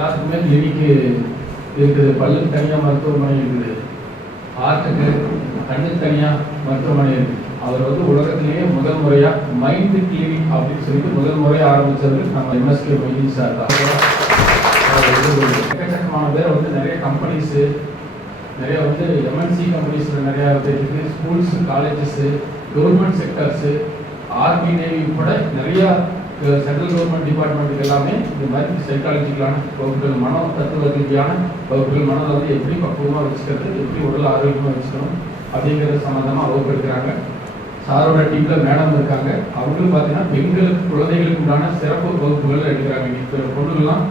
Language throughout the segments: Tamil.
எல்லாத்துக்குமே கிளினிக்கு இருக்குது. பல்லுக்கு தனியாக மருத்துவமனை இருக்குது, ஹார்ட்டுக்கு கண்ணுக்கு தனியாக மருத்துவமனை இருக்குது. அவர் வந்து உலகத்திலேயே முதல் முறையாக மைண்ட் கிளினிக் அப்படின்னு சொல்லிட்டு முதல் முறையாக ஆரம்பித்தது நம்ம எம்எஸ்கே மைண்ட் சார் தான். எக்கச்சக்கமான பேர் வந்து நிறைய கம்பெனிஸு, நிறைய வந்து எம்என்சி கம்பெனிஸில் நிறையா பேருக்கு, schools, colleges, government sectors, army, navy உட்பட நிறையா சென்ட்ரல் கவர்மெண்ட் டிபார்ட்மெண்ட்டுக்கு எல்லாமே இந்த மாதிரி சைக்காலஜிக்கலான வகுப்புகள், மன தத்துவ ரீதியான வகுப்புகள், மனதை வந்து எப்படி பக்குவமாக வச்சுக்கிறது, எப்படி உடல் ஆரோக்கியமாக வச்சுக்கணும் அப்படிங்கிறது சம்மந்தமாக வகுப்பு எடுக்கிறாங்க. சாரோட டீமில் மேடம் இருக்காங்க. அவங்களும் பார்த்தீங்கன்னா பெண்களுக்கு, குழந்தைகளுக்கு உண்டான சிறப்பு வகுப்புகள் எடுக்கிறாங்க. இப்போ பொண்ணுகள்லாம்,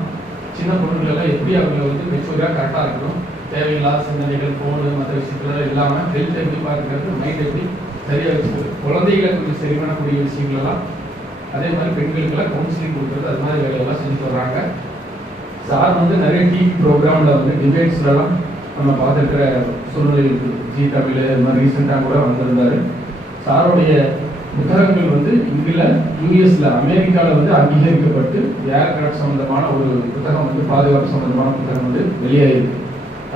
சின்ன பொண்ணுகளெல்லாம் எப்படி அவங்க வந்து மெச்சூராக கரெக்டாக இருக்கணும், தேவையில்லாத சிந்தனைகள், ஃபோனு மற்ற விஷயங்கள் இல்லாமல் ஹெல்த் எப்படி பார்த்துக்கிறது, மைண்ட் எப்படி சரியாக வச்சுக்கிறது, குழந்தைகளை கொஞ்சம் சரி பண்ணக்கூடிய விஷயங்களெல்லாம், அதே மாதிரி பெண்களுக்கெல்லாம் கவுன்சிலிங் கொடுக்குறது, அது மாதிரி வேலையெல்லாம் செஞ்சு வர்றாங்க. சார் வந்து நிறைய டிவி ப்ரோக்ராமில் வந்து டிபேட்ஸ்லாம் நம்ம பார்த்துருக்கிற சூழ்நிலை இருக்குது. ஜி தமிழ் இது மாதிரி ரீசெண்டாக கூட வந்திருந்தார். சாருடைய புத்தகங்கள் வந்து இங்கில, யூஎஸ்ல, அமெரிக்காவில் வந்து அங்கீகரிக்கப்பட்டு ஏர்கிராஃப்ட் சம்மந்தமான ஒரு புத்தகம் வந்து, பாதுகாப்பு சம்மந்தமான புத்தகம் வந்து வெளியாயிருக்கு.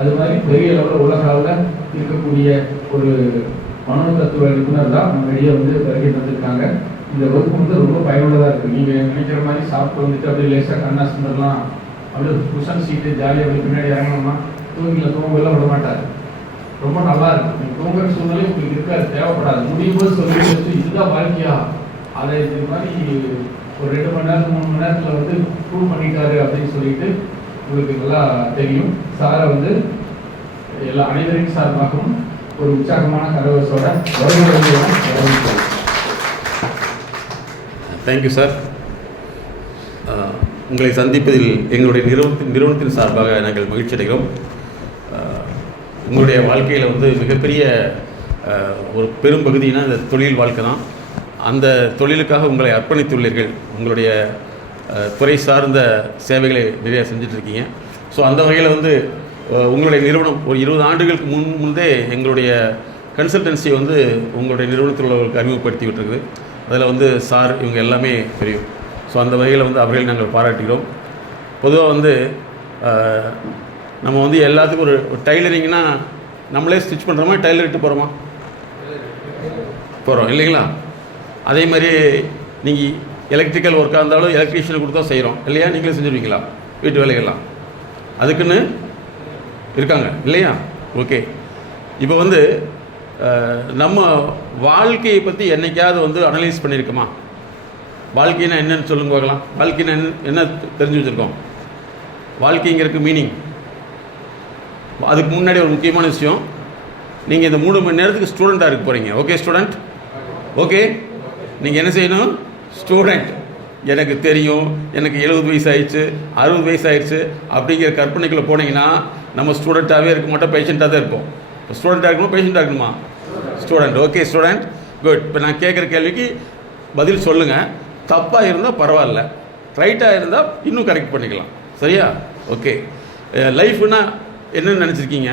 அது மாதிரி பெரிய அளவில் உலக அளவில் இருக்கக்கூடிய ஒரு மனோ தத்துவ நிபுணர் தான் நம்ம வெளியே வந்து வருகை தந்திருக்காங்க. இந்த வகுப்பு வந்து ரொம்ப பயனுள்ளதாக இருக்குது. நீங்கள் நினைக்கிற மாதிரி சாப்பிட்டு வந்துட்டு அப்படியே லேசாக கண்ணா சுந்தரலாம், அப்படியே குஷன் சீட்டு ஜாலியாக அப்படி பின்னாடி இறங்கணும்னா தூங்கலாம் விட மாட்டார். ரொம்ப நல்லா இருக்கும். நீங்கள் தூங்குற சூழ்நிலை உங்களுக்கு இருக்காது, தேவைப்படாது. முடியும் போது சொல்லி இதுதான் வாழ்க்கையா, அதை இது மாதிரி ஒரு 2 மணி நேரம் 3 மணி நேரத்தில் வந்து ப்ரூவ் பண்ணிட்டாரு அப்படின்னு சொல்லிட்டு உங்களுக்கு நல்லா தெரியும். சாரை வந்து எல்லா அனைவரின் சார்பாகவும் ஒரு உற்சாகமான கரவசோட வரவேற்பு. Thank you sir. உங்களை சந்திப்பதில் எங்களுடைய நிறுவனத்தின் சார்பாக நாங்கள் மகிழ்ச்சி அடைகிறோம். உங்களுடைய வாழ்க்கையில் வந்து மிகப்பெரிய ஒரு பெரும் பகுதினா இந்த தொழில் வாழ்க்கை தான். அந்த தொழிலுக்காக உங்களை அர்ப்பணித்துள்ளீர்கள். உங்களுடைய துறை சார்ந்த சேவைகளை நிறைய செஞ்சிட்ருக்கீங்க. ஸோ அந்த வகையில் வந்து உங்களுடைய நிறுவனம் ஒரு 20 ஆண்டுகளுக்கு முன்பே எங்களுடைய கன்சல்டன்சியை வந்து உங்களுடைய நிறுவனத்தில் உள்ளவர்களுக்கு அறிமுகப்படுத்தி விட்டுருக்குது. அதில் வந்து சார் இவங்க எல்லாமே தெரியும். ஸோ அந்த வகையில் வந்து அவர்களை நாங்கள் பாராட்டுகிறோம். பொதுவாக வந்து நம்ம வந்து எல்லாத்துக்கும் ஒரு டைலரிங்னா நம்மளே ஸ்டிச் பண்ணுறோமா, டைலர் இட்டு போகிறோம் இல்லைங்களா? அதே மாதிரி நீங்கள் எலக்ட்ரிக்கல் ஒர்க்காக இருந்தாலும் எலக்ட்ரீஷியன் கொடுத்தா செய்கிறோம் இல்லையா? நீங்களே செஞ்சுருவீங்களா வீட்டு வேலைகள்லாம்? அதுக்குன்னு இருக்காங்க இல்லையா? ஓகே. இப்போ வந்து நம்ம வாழ்க்கையை பற்றி என்றைக்காவது வந்து அனலைஸ் பண்ணியிருக்கோமா? வாழ்க்கைன்னா என்னன்னு சொல்லுங்க பார்க்கலாம். வாழ்க்கைன்னா என்ன தெரிஞ்சு வச்சுருக்கோம்? வாழ்க்கைங்கிறதுக்கு மீனிங். அதுக்கு முன்னாடி ஒரு முக்கியமான விஷயம், நீங்கள் இந்த 3 மணி நேரத்துக்கு ஸ்டூடெண்ட்டாக இருக்க போகிறீங்க. Okay student? ஓகே. நீங்கள் என்ன செய்யணும்? ஸ்டூடெண்ட். எனக்கு தெரியும், எனக்கு 70 வயசு ஆயிடுச்சு, 60 வயசு ஆயிடுச்சு அப்படிங்கிற கற்பனைக்குள்ளே போனீங்கன்னா நம்ம ஸ்டூடெண்ட்டாகவே இருக்க மாட்டோம், பேஷண்ட்டாக தான் இருப்போம். இப்போ ஸ்டூடெண்ட்டாக இருக்கணுமா, பேஷண்ட்டாக இருக்கணுமா? ஸ்டூடெண்ட். Okay student, good. இப்போ நான் கேட்குற கேள்விக்கு பதில் சொல்லுங்கள். தப்பாக இருந்தால் பரவாயில்ல, ரைட்டாக இருந்தால் இன்னும் கரெக்ட் பண்ணிக்கலாம். சரியா? ஓகே. லைஃப்னா என்னென்னு நினச்சிருக்கீங்க?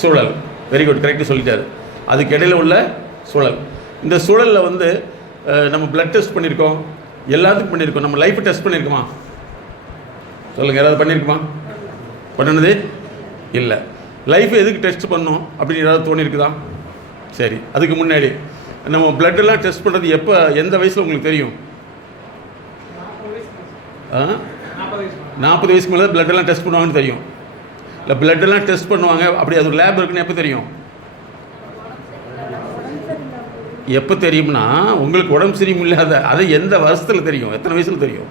சூழல். வெரி குட், கரெக்டாக சொல்லிட்டாரு. அதுக்கு இடையில் உள்ள சூழல். இந்த சூழலில் வந்து நம்ம பிளட் டெஸ்ட் பண்ணியிருக்கோம், எல்லாத்துக்கும் பண்ணியிருக்கோம். நம்ம லைஃப்பை டெஸ்ட் பண்ணியிருக்கோமா? சொல்லுங்கள், யாராவது பண்ணியிருக்குமா? பண்ணினது இல்லை. லைஃப்பை எதுக்கு டெஸ்ட் பண்ணோம் அப்படின்னு ஏதாவது தோணியிருக்குதா? சரி, அதுக்கு முன்னாடி நம்ம பிளட்டெல்லாம் டெஸ்ட் பண்ணுறது எப்போ, எந்த வயசில் உங்களுக்கு தெரியும்? 40 வயசுக்கு மேலே பிளட்டெல்லாம் டெஸ்ட் பண்ணுவாங்கன்னு தெரியும். இல்லை பிளட்டெல்லாம் டெஸ்ட் பண்ணுவாங்க, அப்படி அது ஒரு லேப் இருக்குன்னு எப்போ தெரியும்? எப்போ தெரியும்னா உங்களுக்கு உடம்பு சரியில்லாத, அது எந்த வருஷத்தில் தெரியும்? எத்தனை வயசில் தெரியும்?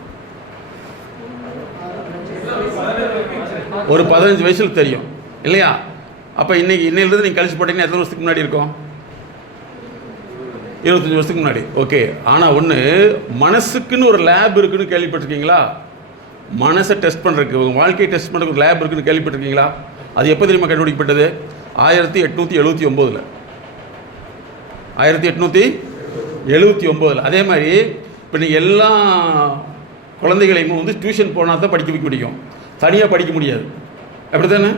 ஒரு 15 வயசில் தெரியும் இல்லையா? அப்போ இன்னையிலிருந்து நீங்கள் கழிச்சு போட்டிங்கன்னா எத்தனை வருஷத்துக்கு முன்னாடி இருக்கும்? 25 வருஷத்துக்கு முன்னாடி. ஓகே. ஆனால் ஒன்று, மனசுக்குன்னு ஒரு லேப் இருக்குன்னு கேள்விப்பட்டிருக்கீங்களா? மனசை டெஸ்ட் பண்ணுறதுக்கு, உங்கள் வாழ்க்கையை டெஸ்ட் பண்ணுறதுக்கு ஒரு லேப் இருக்குன்னு கேள்விப்பட்டிருக்கீங்களா? அது எப்போ தெரியுமா கண்டுபிடிக்கப்பட்டது? 1879. 1879. அதே மாதிரி இப்போ நீங்கள் எல்லா குழந்தைகளையும் வந்து டியூஷன் போனால் தான் படிக்க வைக்க முடியும், தனியாக படிக்க முடியாது. அப்படி தானே?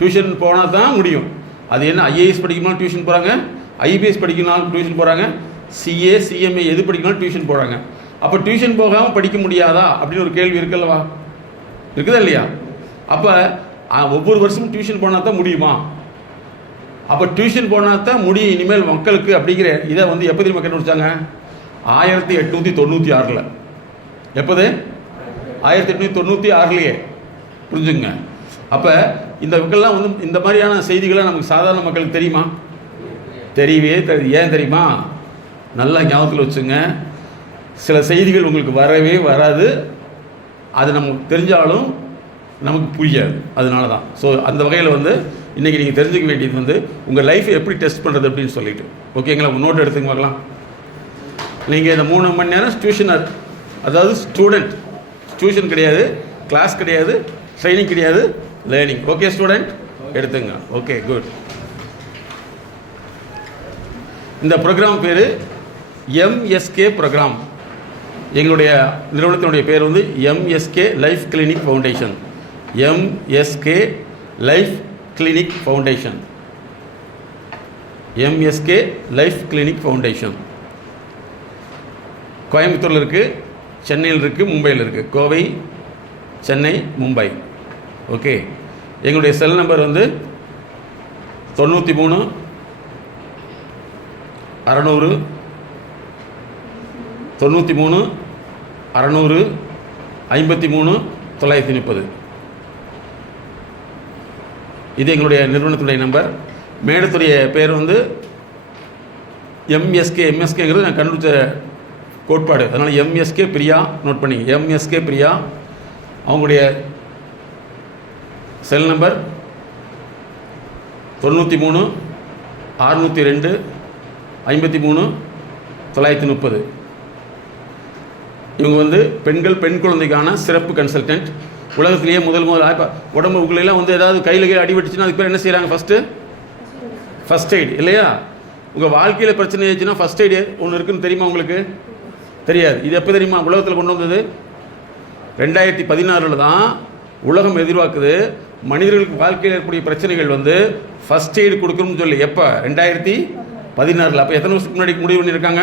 டியூஷன் போனால் தான் முடியும். அது என்ன, ஐஏஎஸ் படிக்கணும்னா டியூஷன் போகிறாங்க, ஐபிஎஸ் படிக்கணும்னாலும் டியூஷன் போகிறாங்க, சிஏ சிஎம்ஏ எது படிக்கணும்னாலும் டியூஷன் போகிறாங்க. அப்போ டியூஷன் போகாமல் படிக்க முடியாதா அப்படின்னு ஒரு கேள்வி இருக்குல்லவா, இருக்குதா இல்லையா? அப்போ ஒவ்வொரு வருஷமும் டியூஷன் போனால் தான் முடியுமா? அப்போ டியூஷன் போனால் தான் முடியும் இனிமேல் மக்களுக்கு அப்படிங்கிற இதை வந்து எப்போ தெரியுமா கண்டுபிடிச்சாங்க? 1896. எப்போது? 1896. புரிஞ்சுங்க. அப்போ இந்த மக்கள்லாம் வந்து இந்த மாதிரியான செய்திகளை நமக்கு சாதாரண மக்களுக்கு தெரியுமா? தெரியவே தெரியாது. ஏன் தெரியுமா? நல்லா ஞாபகத்தில் வச்சுங்க, சில செய்திகள் உங்களுக்கு வரவே வராது, அது நமக்கு தெரிஞ்சாலும் நமக்கு புரியாது. அதனால தான். ஸோ அந்த வகையில் வந்து இன்றைக்கி நீங்கள் தெரிஞ்சுக்க வேண்டியது வந்து உங்கள் லைஃப்பை எப்படி டெஸ்ட் பண்ணுறது அப்படின்னு சொல்லிட்டு, ஓகேங்களா? உங்கள் நோட் எடுத்துங்க பார்க்கலாம். நீங்கள் இந்த 3 மணி நேரம் டியூஷனர், அதாவது ஸ்டூடெண்ட், டியூஷன் கிடையாது, கிளாஸ் கிடையாது, ட்ரைனிங் கிடையாது, லேர்னிங். ஓகே ஸ்டூடெண்ட், எடுத்துங்க. Okay, good. இந்த ப்ரோக்ராம் பேர் MSK ப்ரோக்ராம். எங்களுடைய நிறுவனத்தினுடைய பேர் வந்து MSK life clinic foundation. MSK life clinic foundation. MSK life clinic foundation. கோயம்புத்தூரில் இருக்குது, சென்னையில் இருக்குது, மும்பையில் இருக்குது. கோவை, சென்னை, மும்பை. ஓகே. எங்களுடைய செல் நம்பர் வந்து 93 600 93 600 53 930. இது எங்களுடைய நிறுவனத்துடைய நம்பர். மேடத்துடைய பேர் வந்து MSK. MSKங்கிறது நான் கண்டுபிடிச்ச கோட்பாடு, அதனால் MSK பிரியா நோட் பண்ணி. MSK பிரியா. அவங்களுடைய செல் நம்பர் 93 602 53 930. இவங்க வந்து பெண் குழந்தைக்கான சிறப்பு கன்சல்டன்ட். உலகத்திலேயே முதல் உடம்பு உங்களெல்லாம் வந்து ஏதாவது கையில் அடிபட்டுச்சுன்னா அதுக்கு பேர் என்ன செய்கிறாங்க? ஃபஸ்ட் எய்ட் இல்லையா? உங்கள் வாழ்க்கையில் பிரச்சனை ஆயிடுச்சுன்னா ஃபஸ்ட் எய்டு ஒன்று இருக்குன்னு தெரியுமா உங்களுக்கு? தெரியாது. இது எப்போ தெரியுமா உலகத்தில் கொண்டு வந்தது? 2016 தான் உலகம் எதிர்பார்க்குது மனிதர்களுக்கு வாழ்க்கையில் ஏற்படைய பிரச்சனைகள் வந்து ஃபஸ்ட் எய்டு கொடுக்கணும்னு சொல்லி. எப்போ? 2016. அப்போ எத்தனை வருஷத்துக்கு முன்னாடி முடிவு பண்ணியிருக்காங்க?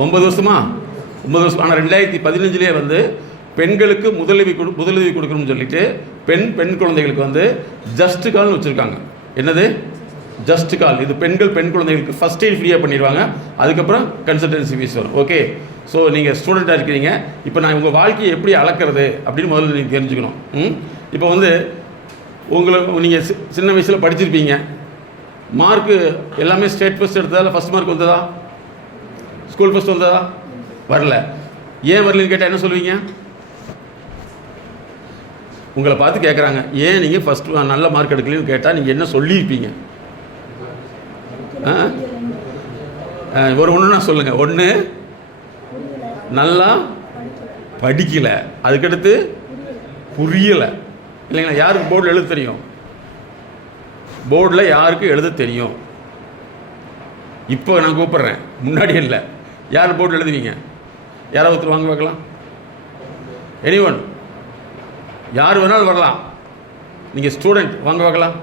9 வருஷமா? 9 வருஷம். ஆனால் 2015 வந்து பெண்களுக்கு முதலுதவி கொடுக்கணும்னு சொல்லிட்டு பெண் குழந்தைகளுக்கு வந்து ஜஸ்ட் கால்னு வச்சுருக்காங்க. என்னது? Just call. இது பெண் குழந்தைகளுக்கு ஃபஸ்ட் எய்ட் ஃப்ரீயாக பண்ணிடுவாங்க. அதுக்கப்புறம் கன்சல்டன்சி ஃபீஸ் வரும். ஓகே. ஸோ நீங்கள் ஸ்டூடெண்ட்டாக இருக்கிறீங்க. இப்போ நான் உங்கள் வாழ்க்கையை எப்படி அளக்கிறது அப்படின்னு முதல்ல நீங்கள் தெரிஞ்சுக்கணும். இப்போ வந்து நீங்கள் சின்ன வயசில் படிச்சிருப்பீங்க. மார்க்கு எல்லாமே ஸ்டேட் ஃபஸ்ட் எடுத்ததால் ஃபஸ்ட் மார்க் வந்ததா? ஸ்கூல் ஃபஸ்ட் வந்ததா? வரல. ஏன் வரலன்னு கேட்டால் என்ன சொல்லுவீங்க? உங்களை பார்த்து கேட்குறாங்க, ஏன் நீங்கள் ஃபஸ்ட்டு நல்ல மார்க் எடுக்கலன்னு கேட்டால் நீங்கள் என்ன சொல்லியிருப்பீங்க? ஒன்று நான் சொல்லுங்கள். ஒன்று, நல்லா படிக்கலை. அதுக்கடுத்து புரியலை. இல்லைங்களா? யாருக்கு போர்டில் எழுத தெரியும்? போர்டில் யாருக்கு எழுத தெரியும்? இப்போ நான் கூப்பிட்றேன், முன்னாடி இல்லை. யார் போர்டில் எழுதுவீங்க? யாராவது ஒருத்தர் வாங்க பார்க்கலாம். எனிஒன், யார் வேணாலும் வரலாம். நீங்கள் ஸ்டூடெண்ட், வாங்க பார்க்கலாம்.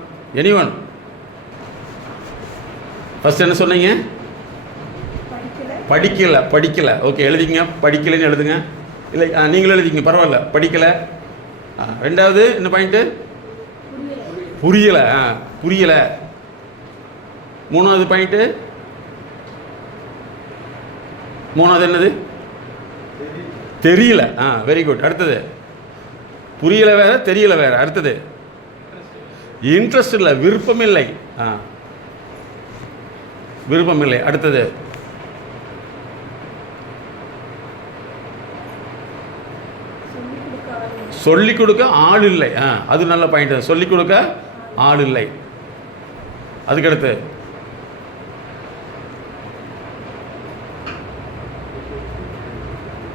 எனிஒன். ஃபஸ்ட் என்ன சொன்னீங்க? படிக்கலை. ஓகே, எழுதிங்க. படிக்கலைன்னு எழுதுங்க. இல்லை நீங்களும் எழுதிங்க, பரவாயில்ல. படிக்கலை. ரெண்டாவது என்ன பாயிண்ட்டு? புரியலை. மூணாவது பாயிண்ட்டு? மூணாவது என்னது? தெரியல. Very good. அடுத்தது புரியலை வேற, தெரியல வேற. அடுத்தது இன்ட்ரெஸ்ட் இல்லை, விருப்பமில்லை. விருப்பமில்லை. அடுத்தது சொல்லிக் கொடுக்க ஆள் இல்லை. அது நல்ல பாயிண்ட். சொல்லிக் கொடுக்க ஆள் இல்லை. அதுக்கடுத்து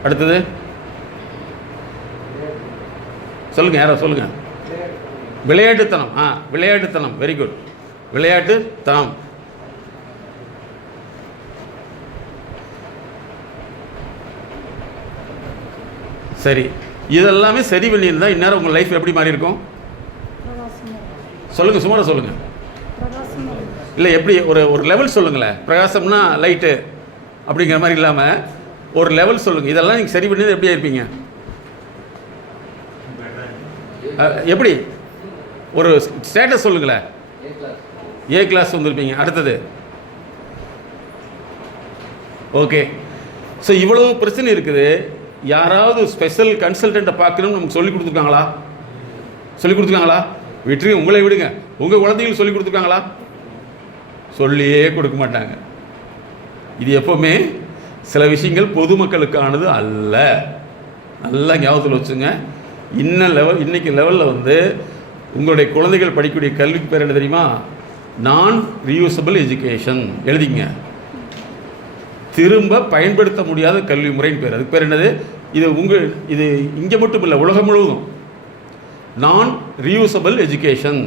அடுத்தது சொல்லுங்க. யாரோ சொல்லுங்க. விளையாட்டுத்தனம். விளையாட்டுத்தனம். Very good. விளையாட்டுத்தனம். சரி, இதெல்லாமே சரி பண்ணியிருந்தா இந்நேரம் உங்கள் லைஃப் எப்படி மாறி இருக்கும்? சொல்லுங்க, சுமார சொல்லுங்க. இல்லை, எப்படி ஒரு லெவல் சொல்லுங்களேன். பிரகாசம்னா லைட்டு, அப்படிங்கிற மாதிரி இல்லாமல் ஒரு லெவல் சொல்லுங்கள். இதெல்லாம் நீங்கள் சரி பண்ணது எப்படியா இருப்பீங்க? எப்படி ஒரு ஸ்டேட்டஸ் சொல்லுங்களேன். ஏ கிளாஸ் வந்திருப்பீங்க. அடுத்தது ஓகே. ஸோ இவ்வளோ பிரச்சனை இருக்குது. யாராவது ஸ்பெஷல் கன்சல்டண்ட்டை பார்க்கணும்னு நமக்கு சொல்லி கொடுத்துருக்காங்களா? சொல்லி கொடுத்துருக்காங்களா? விட்டுருங்க, உங்களை விடுங்க. உங்கள் குழந்தைகளுக்கு சொல்லி கொடுத்துருக்காங்களா? சொல்லியே கொடுக்க மாட்டாங்க. இது எப்போவுமே சில விஷயங்கள் பொதுமக்களுக்கானது அல்ல. நல்லா ஞாபகத்தில் வச்சுங்க. இன்னைக்கு லெவலில் வந்து உங்களுடைய குழந்தைகள் படிக்கக்கூடிய கல்விக்கு பேர் என்ன தெரியுமா? நான் ரீயூசபிள் எஜுகேஷன். எழுதிங்க. திரும்ப பயன்படுத்த முடியாத கல்வி முறைன்னு பேர். அதுக்கு பேர் என்னது? இது இங்கே மட்டும் இல்லை, உலகம் முழுவதும் நான் ரீயூசபிள் எஜுகேஷன்.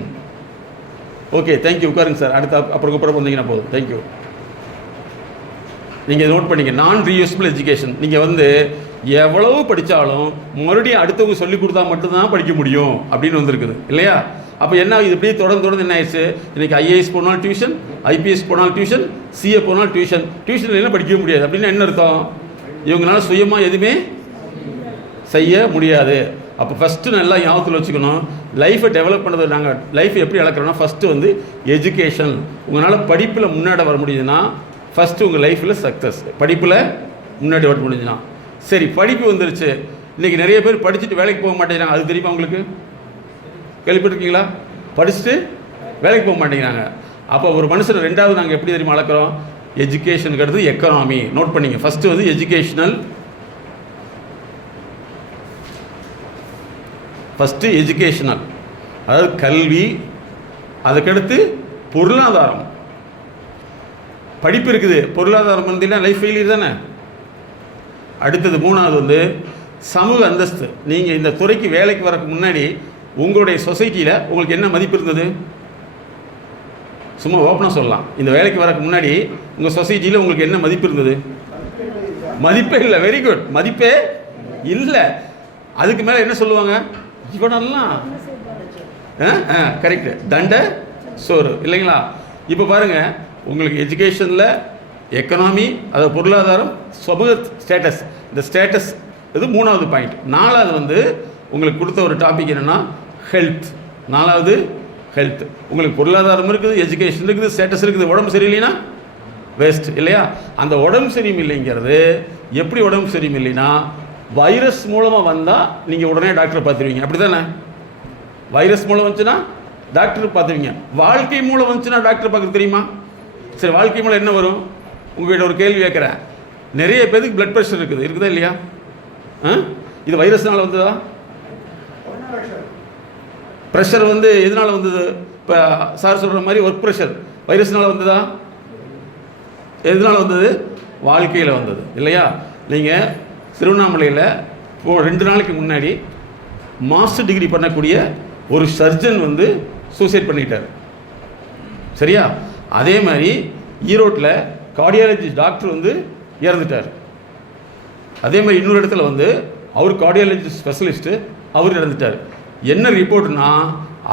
Okay, thank you. உட்காருங்க சார். அப்புறம் வந்தீங்கன்னா போதும். தேங்க்யூ. நீங்கள் நோட் பண்ணிங்க. நான் ரீயூசபிள் எஜுகேஷன். நீங்கள் வந்து எவ்வளவு படித்தாலும் மறுபடியும் அடுத்தவங்க சொல்லி கொடுத்தா மட்டும்தான் படிக்க முடியும் அப்படின்னு வந்திருக்குது இல்லையா? அப்போ என்ன இது இப்படியே தொடர்ந்து என்ன ஆயிடுச்சு? இன்றைக்கி ஐஏஎஸ் போனாலும் டியூஷன், ஐபிஎஸ் போனாலும் டியூஷன், சிஏ போனாலும் டியூஷன். டியூஷன் எல்லாம் படிக்க முடியாது அப்படின்னு என்ன அர்த்தம்? இவங்களால சுயமாக எதுவுமே செய்ய முடியாது. அப்போ ஃபஸ்ட்டு நல்லா ஞாபகத்தில் வச்சுக்கணும். லைஃப்பை டெவலப் பண்ணது நாங்கள் லைஃப்பை எப்படி அளக்கிறோன்னா ஃபஸ்ட்டு வந்து எஜுகேஷன். உங்களால் படிப்பில் முன்னாடி வர முடியுதுன்னா ஃபஸ்ட்டு உங்கள் லைஃப்பில் சக்ஸஸ். படிப்பில் முன்னாடி வர முடிஞ்சுன்னா சரி. படிப்பு வந்துருச்சு. இன்றைக்கி நிறைய பேர் படிச்சுட்டு வேலைக்கு போக மாட்டேங்கிறாங்க. அது தெரியுமா உங்களுக்கு? கேள்விப்பட்டிருக்கீங்களா? படிச்சுட்டு வேலைக்கு போக மாட்டேங்கிறாங்க. அப்போ ஒரு மனுஷன் ரெண்டாவது நாங்கள் எப்படி தெரியுமா அளக்கிறோம்? எஜுகேஷனுக்கு அடுத்து எக்கனாமி. நோட் பண்ணிங்க. ஃபஸ்ட்டு வந்து எஜுகேஷனல், ஃபஸ்ட்டு எஜுகேஷனல் அதாவது கல்வி. அதுக்கடுத்து பொருளாதாரம். படிப்பு இருக்குது, பொருளாதாரம் வந்தீங்கன்னா லைஃப் ஃபெயிலியர் தானே. அடுத்தது மூணாவது வந்து சமூக அந்தஸ்து. நீங்கள் இந்த துறைக்கு வேலைக்கு வரக்கு முன்னாடி உங்களுடைய சொசைட்டியில் உங்களுக்கு என்ன மதிப்பு இருந்தது? சும்மா ஓப்பனாக சொல்லலாம். இந்த வேலைக்கு வரக்கு முன்னாடி உங்கள் சொசைட்டியில் உங்களுக்கு என்ன மதிப்பு இருந்தது? மதிப்பே இல்லை. Very good. மதிப்பே இல்லை. அதுக்கு மேலே என்ன சொல்லுவாங்க? இவனெல்லாம் கரெக்டு, தண்ட சோறு இல்லைங்களா? இப்போ பாருங்கள், உங்களுக்கு எஜுகேஷனில் எக்கனாமி, அதாவது பொருளாதாரம், சமூக ஸ்டேட்டஸ். இந்த ஸ்டேட்டஸ் இது மூணாவது பாயிண்ட். நாலாவது வந்து உங்களுக்கு கொடுத்த ஒரு டாபிக் என்னென்னா ஹெல்த். நாலாவது ஹெல்த். உங்களுக்கு பொருளாதாரம் இருக்குது, எஜுகேஷன் இருக்குது, ஸ்டேட்டஸ் இருக்குது. உடம்பு சரியில்லைன்னா வேஸ்ட் இல்லையா? அந்த உடம்பு சரியில்லைங்கிறது எப்படி உடம்பு சரியில்லைன்னா வைரஸ் மூலமாக வந்தால் நீங்கள் உடனே டாக்டரை பார்த்துருவீங்க. அப்படி தானே? வைரஸ் மூலம் வந்துச்சுன்னா டாக்டர் பார்த்துருவீங்க. வாழ்க்கை மூலம் வந்துச்சுன்னா டாக்டர் பார்க்குறது தெரியுமா? சரி, வாழ்க்கை மூலம் என்ன வரும்? உங்கள்கிட்ட ஒரு கேள்வி கேட்குறேன். நிறைய பேருக்கு பிளட் ப்ரெஷர் இருக்குதா இல்லையா? இது வைரஸ்னால வந்ததா? ப்ரெஷர் வந்து எதனால் வந்தது? இப்போ சார் சொல்கிற மாதிரி ஒர்க் ப்ரெஷர் வைரஸ்னால வந்ததா? எதனால் வந்தது? வாழ்க்கையில் வந்தது இல்லையா? நீங்கள் திருவண்ணாமலையில் 2 நாளைக்கு முன்னாடி மாஸ்டர் டிகிரி பண்ணக்கூடிய ஒரு சர்ஜன் வந்து சூசைட் பண்ணிட்டார். சரியா? அதே மாதிரி ஈரோட்டில் கார்டியாலஜி டாக்டர் வந்து இறந்துட்டார். அதே மாதிரி இன்னொரு இடத்துல வந்து அவர் கார்டியாலஜி ஸ்பெஷலிஸ்ட்டு அவர் இறந்துட்டார். என்ன ரிப்போர்ட்னா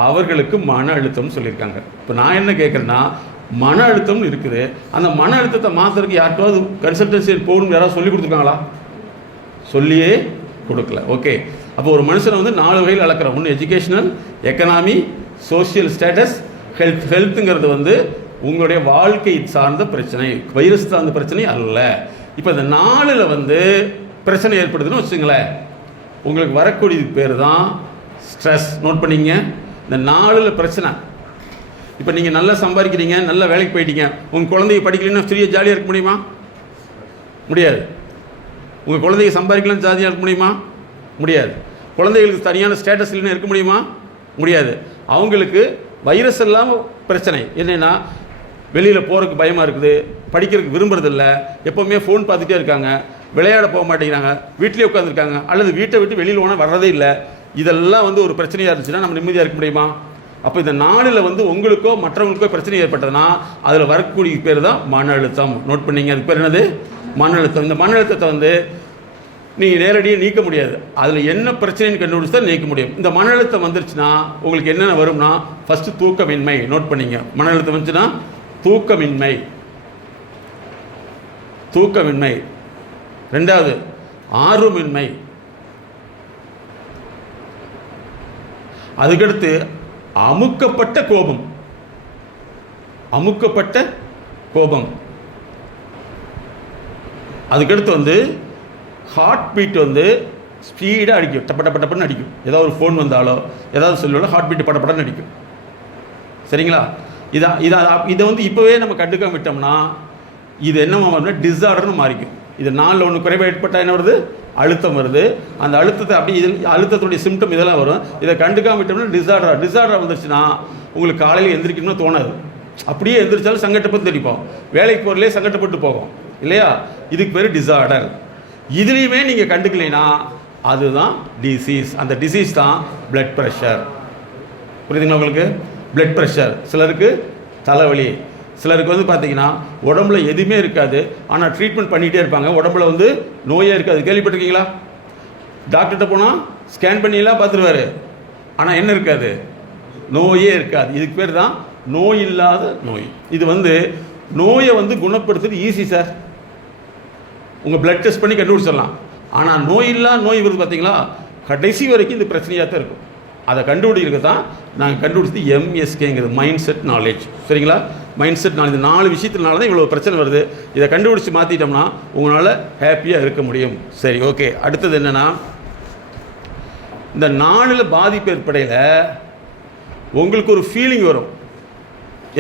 அவர்களுக்கு மன அழுத்தம்னு சொல்லியிருக்காங்க. இப்போ நான் என்ன கேட்குறேன்னா, மன அழுத்தம்னு இருக்குது. அந்த மன அழுத்தத்தை மாற்றுறதுக்கு யார்ட்டாவது கன்சல்டன்சி போகணும்னு யாராவது சொல்லி கொடுத்துருக்காங்களா? சொல்லியே கொடுக்கல. ஓகே. அப்போ ஒரு மனுஷனை வந்து 4 வகையில் அளக்கிறோம். ஒன்று educational, economy, social status, health. ஹெல்த்துங்கிறது வந்து உங்களுடைய வாழ்க்கை சார்ந்த பிரச்சனை, வைரஸ் சார்ந்த பிரச்சனை அல்ல. இப்போ இந்த 4ல் வந்து பிரச்சனை ஏற்படுதுன்னு வச்சுங்களேன், உங்களுக்கு வரக்கூடியதுக்கு பேர் தான் ஸ்ட்ரெஸ். நோட் பண்ணிங்க. இந்த 4ல் பிரச்சனை. இப்போ நீங்கள் நல்லா சம்பாதிக்கிறீங்க, நல்லா வேலைக்கு போயிட்டீங்க, உங்கள் குழந்தைய படிக்கலைன்னா ஃப்ரீயாக ஜாலியாக இருக்க முடியுமா? முடியாது. உங்கள் குழந்தைய சம்பாதிக்கலாம் ஜாலியாக இருக்க முடியுமா? முடியாது. குழந்தைகளுக்கு தனியான ஸ்டேட்டஸ் இல்லைன்னு இருக்க முடியுமா? முடியாது. அவங்களுக்கு வைரஸ் இல்லாமல் பிரச்சனை என்னென்னா, வெளியில் போகிறதுக்கு பயமாக இருக்குது, படிக்கிறதுக்கு விரும்புறதில்ல, எப்போவுமே ஃபோன் பார்த்துட்டே இருக்காங்க, விளையாட போக மாட்டேங்கிறாங்க, வீட்டிலே உட்காந்துருக்காங்க, அல்லது வீட்டை விட்டு வெளியில் போனால் வர்றதே இல்லை. இதெல்லாம் வந்து ஒரு பிரச்சனையாக இருந்துச்சுன்னா நம்ம நிம்மதியாக இருக்க முடியுமா? அப்போ இந்த 4ல் வந்து உங்களுக்கோ மற்றவங்களுக்கோ பிரச்சனை ஏற்பட்டதுன்னா அதில் வரக்கூடிய பேர் தான் மன அழுத்தம். நோட் பண்ணிங்க. அதுக்கு பேர் என்னது? மன அழுத்தம். இந்த மன அழுத்தத்தை வந்து நீங்கள் நேரடியாக நீக்க முடியாது. அதில் என்ன பிரச்சனைன்னு கண்டுபிடிச்சு தான் நீக்க முடியும். இந்த மன அழுத்தம் வந்துருச்சுன்னா உங்களுக்கு என்னென்ன வரும்னா, ஃபஸ்ட்டு தூக்கமின்மை. நோட் பண்ணிங்க. மன அழுத்தம் வந்துச்சுன்னா தூக்கமின்மை. தூக்கமின்மை, ரெண்டாவது ஆர்வமின்மை, அதுக்கடுத்து அமுக்கப்பட்ட கோபம், அமுக்கப்பட்ட கோபம், அதுக்கடுத்து வந்து ஹார்ட் பீட் வந்து ஸ்பீடாக அடிக்கும், டப்பன்னு அடிக்கும். ஏதாவது ஒரு ஃபோன் வந்தாலோ ஏதாவது சொல்லுவாலோ ஹார்ட் பீட் படப்படன்னு அடிக்கும். சரிங்களா? இதை வந்து இப்போவே நம்ம கண்டுக்காம விட்டோம்னா இது என்னமா வரும்னா டிஸார்டர்னு மாறிக்கும். இது 4 ஒன்று குறைவாக ஏற்பட்டால் என்ன வருது? அழுத்தம் வருது. அந்த அழுத்தத்தை அப்படி அழுத்தத்துடைய சிம்டம் இதெல்லாம் வரும். இதை கண்டுக்காம விட்டோம்னா டிஸார்டர் வந்துருச்சுன்னா உங்களுக்கு காலையில் எந்திரிக்கணும்னு தோணாது. அப்படியே எந்திரிச்சாலும் சங்கட்டப்பட்டு தெரிப்போம், வேலைக்கு போகிறதுலே சங்கட்டப்பட்டு போகும் இல்லையா? இதுக்கு பேர் டிஸார்டர். இதுலேயுமே நீங்கள் கண்டுக்கலைன்னா அதுதான் டிசீஸ். அந்த டிசீஸ் தான் பிளட் ப்ரெஷர். புரியுதுங்களா உங்களுக்கு? பிளட் ப்ரெஷர், சிலருக்கு தலைவலி, சிலருக்கு வந்து பார்த்தீங்கன்னா உடம்புல எதுவுமே இருக்காது, ஆனால் ட்ரீட்மெண்ட் பண்ணிகிட்டே இருப்பாங்க, உடம்புல வந்து நோயே இருக்காது. கேள்விப்பட்டிருக்கீங்களா? டாக்டர்கிட்ட போனால் ஸ்கேன் பண்ணியெல்லாம் பார்த்துருவாரு, ஆனால் என்ன இருக்காது? நோயே இருக்காது. இதுக்கு பேர் தான் நோய் இல்லாத நோய். இது வந்து நோயை வந்து குணப்படுத்துறது ஈஸி சார், உங்கள் பிளட் டெஸ்ட் பண்ணி கண்டுபிடிச்சிடலாம். ஆனால் நோய் இல்லாத நோய் வருது பார்த்தீங்களா, கடைசி வரைக்கும் இந்த பிரச்சனையாக தான் இருக்கும். அதை கண்டுபிடிக்கிறது தான் நாங்கள் கண்டுபிடிச்சது MSKங்கிறது, மைண்ட் செட் நாலேஜ். சரிங்களா? Mind set knowledge. 4 விஷயத்தினால தான் இவ்வளோ பிரச்சனை வருது. இதை கண்டுபிடிச்சி மாற்றிட்டோம்னா உங்களால் ஹாப்பியாக இருக்க முடியும். சரி, ஓகே. அடுத்தது என்னென்னா, இந்த 4 பாதிப்பு ஏற்படையில் உங்களுக்கு ஒரு ஃபீலிங் வரும்.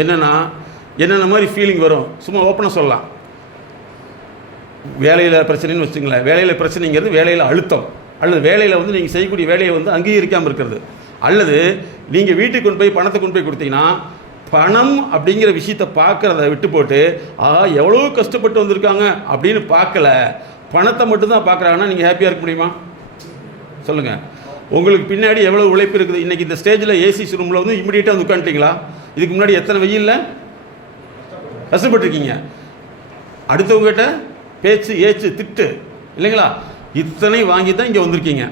என்னென்ன மாதிரி ஃபீலிங் வரும் சும்மா ஓப்பனாக சொல்லலாம். வேலையில் பிரச்சனைன்னு வச்சுங்களேன். வேலையில் பிரச்சனைங்கிறது வேலையில் அழுத்தம், அல்லது வேலையில் வந்து நீங்கள் செய்யக்கூடிய வேலையை வந்து அங்கீகரிக்காமல் இருக்கிறது, அல்லது நீங்கள் வீட்டுக்கு கொண்டு போய் பணத்தை கொண்டு போய் கொடுத்தீங்கன்னா பணம் அப்படிங்கிற விஷயத்தை பார்க்குறத விட்டு போட்டு எவ்வளோ கஷ்டப்பட்டு வந்திருக்காங்க அப்படின்னு பார்க்கல, பணத்தை மட்டும்தான் பார்க்குறாங்கன்னா நீங்கள் ஹாப்பியாக இருக்க முடியுமா? சொல்லுங்கள். உங்களுக்கு பின்னாடி எவ்வளோ உழைப்பு இருக்குது. இன்றைக்கி இந்த ஸ்டேஜில் ஏசி ரூமில் வந்து இமிடியேட்டாக வந்து உட்காந்துட்டீங்களா? இதுக்கு முன்னாடி எத்தனை வெயிலில் கஷ்டப்பட்டுருக்கீங்க. அடுத்தவங்ககிட்ட பேச்சு ஏச்சு திட்டு இல்லைங்களா, இத்தனை வாங்கி தான் இங்கே வந்திருக்கீங்க.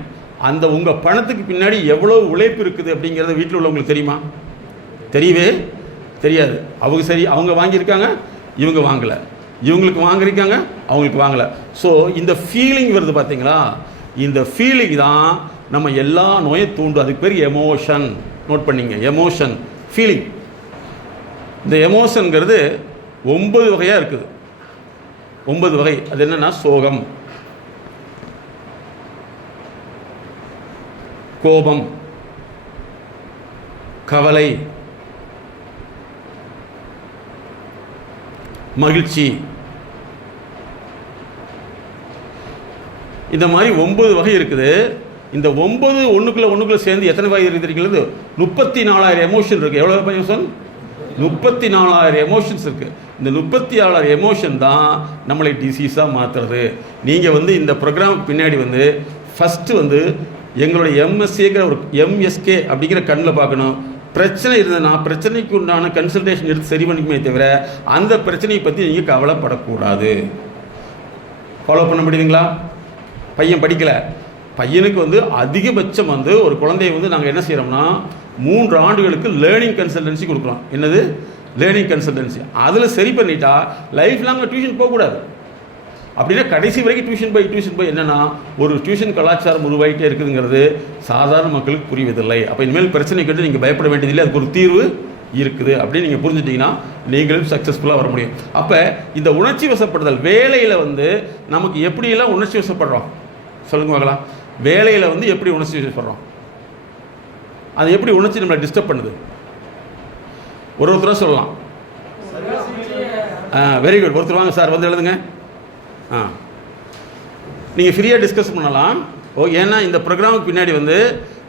அந்த உங்கள் பணத்துக்கு பின்னாடி எவ்வளோ உழைப்பு இருக்குது அப்படிங்கிறத வீட்டில் உள்ளவங்களுக்கு தெரியுமா? தெரியவே தெரியாது. அவங்க வாங்கியிருக்காங்க, இவங்க வாங்கலை, இவங்களுக்கு வாங்கியிருக்காங்க, அவங்களுக்கு வாங்கலை. ஸோ இந்த ஃபீலிங் வருது பார்த்தீங்களா, இந்த ஃபீலிங் தான் நம்ம எல்லா நோயும் தூண்டும். அதுக்கு பேர் எமோஷன். நோட் பண்ணிங்க, எமோஷன், ஃபீலிங். இந்த எமோஷனுங்கிறது 9 வகையாக இருக்குது. 9 வகை. அது என்னென்னா சோகம், கோபம், கவலை, மகிழ்ச்சி, இந்த மாதிரி 9 வகை இருக்குது. இந்த 9 ஒன்றுக்குள்ளே சேர்ந்து எத்தனை வகை இருக்கிறீங்களது? 34,000 எமோஷன் இருக்குது. எவ்வளோ எமோஷன்? 34,000 எமோஷன்ஸ் இருக்குது. இந்த 34,000 எமோஷன் தான் நம்மளை டிசீஸாக மாற்றுறது. நீங்கள் வந்து இந்த ப்ரோக்ராமுக்கு பின்னாடி வந்து ஃபஸ்ட்டு வந்து எங்களுடைய MSK அப்படிங்கிற கண்ணில் பார்க்கணும். பிரச்சனை இருந்ததுன்னா பிரச்சனைக்கு உண்டான கன்சல்டேஷன் எடுத்து சரி பண்ணிக்குமே தவிர அந்த பிரச்சனையை பற்றி நீங்கள் கவலைப்படக்கூடாது. ஃபாலோ பண்ண முடியுதுங்களா? பையன் படிக்கலை, பையனுக்கு வந்து அதிகபட்சம் வந்து ஒரு குழந்தைய வந்து நாங்கள் என்ன செய்கிறோம்னா 3 ஆண்டுகளுக்கு லேர்னிங் கன்சல்டன்சி கொடுக்குறோம். என்னது? Learning consultancy. அதில் சரி பண்ணிட்டா லைஃப் லாங் டியூஷன் போகக்கூடாது. அப்படின்னா கடைசி வரைக்கும் டியூஷன் போய் என்னென்னா ஒரு டியூஷன் கலாச்சாரம் உருவாகிட்டே இருக்குதுங்கிறது சாதாரண மக்களுக்கு புரிவதில்லை. அப்போ இனிமேல் பிரச்சனை கேட்டு நீங்கள் பயப்பட வேண்டியதில்லை, அதுக்கு ஒரு தீர்வு இருக்குது அப்படின்னு நீங்கள் புரிஞ்சுட்டிங்கன்னா நீங்களும் சக்ஸஸ்ஃபுல்லாக வர முடியும். அப்போ இந்த உணர்ச்சி வசப்படுதல் வேலையில் வந்து நமக்கு எப்படியெல்லாம் உணர்ச்சி வசப்படுறோம் சொல்லுங்க பார்க்கலாம். வேலையில் வந்து எப்படி உணர்ச்சி வசப்படுறோம், அது எப்படி உணர்ச்சி நம்மளை டிஸ்டர்ப் பண்ணுது? ஒருத்தராக சொல்லலாம். Very good. ஒருத்தர் வாங்க சார், வந்து எழுதுங்க. நீங்கள் ஃப்ரீயாக டிஸ்கஸ் பண்ணலாம். ஏன்னா இந்த ப்ரோக்ராமுக்கு பின்னாடி வந்து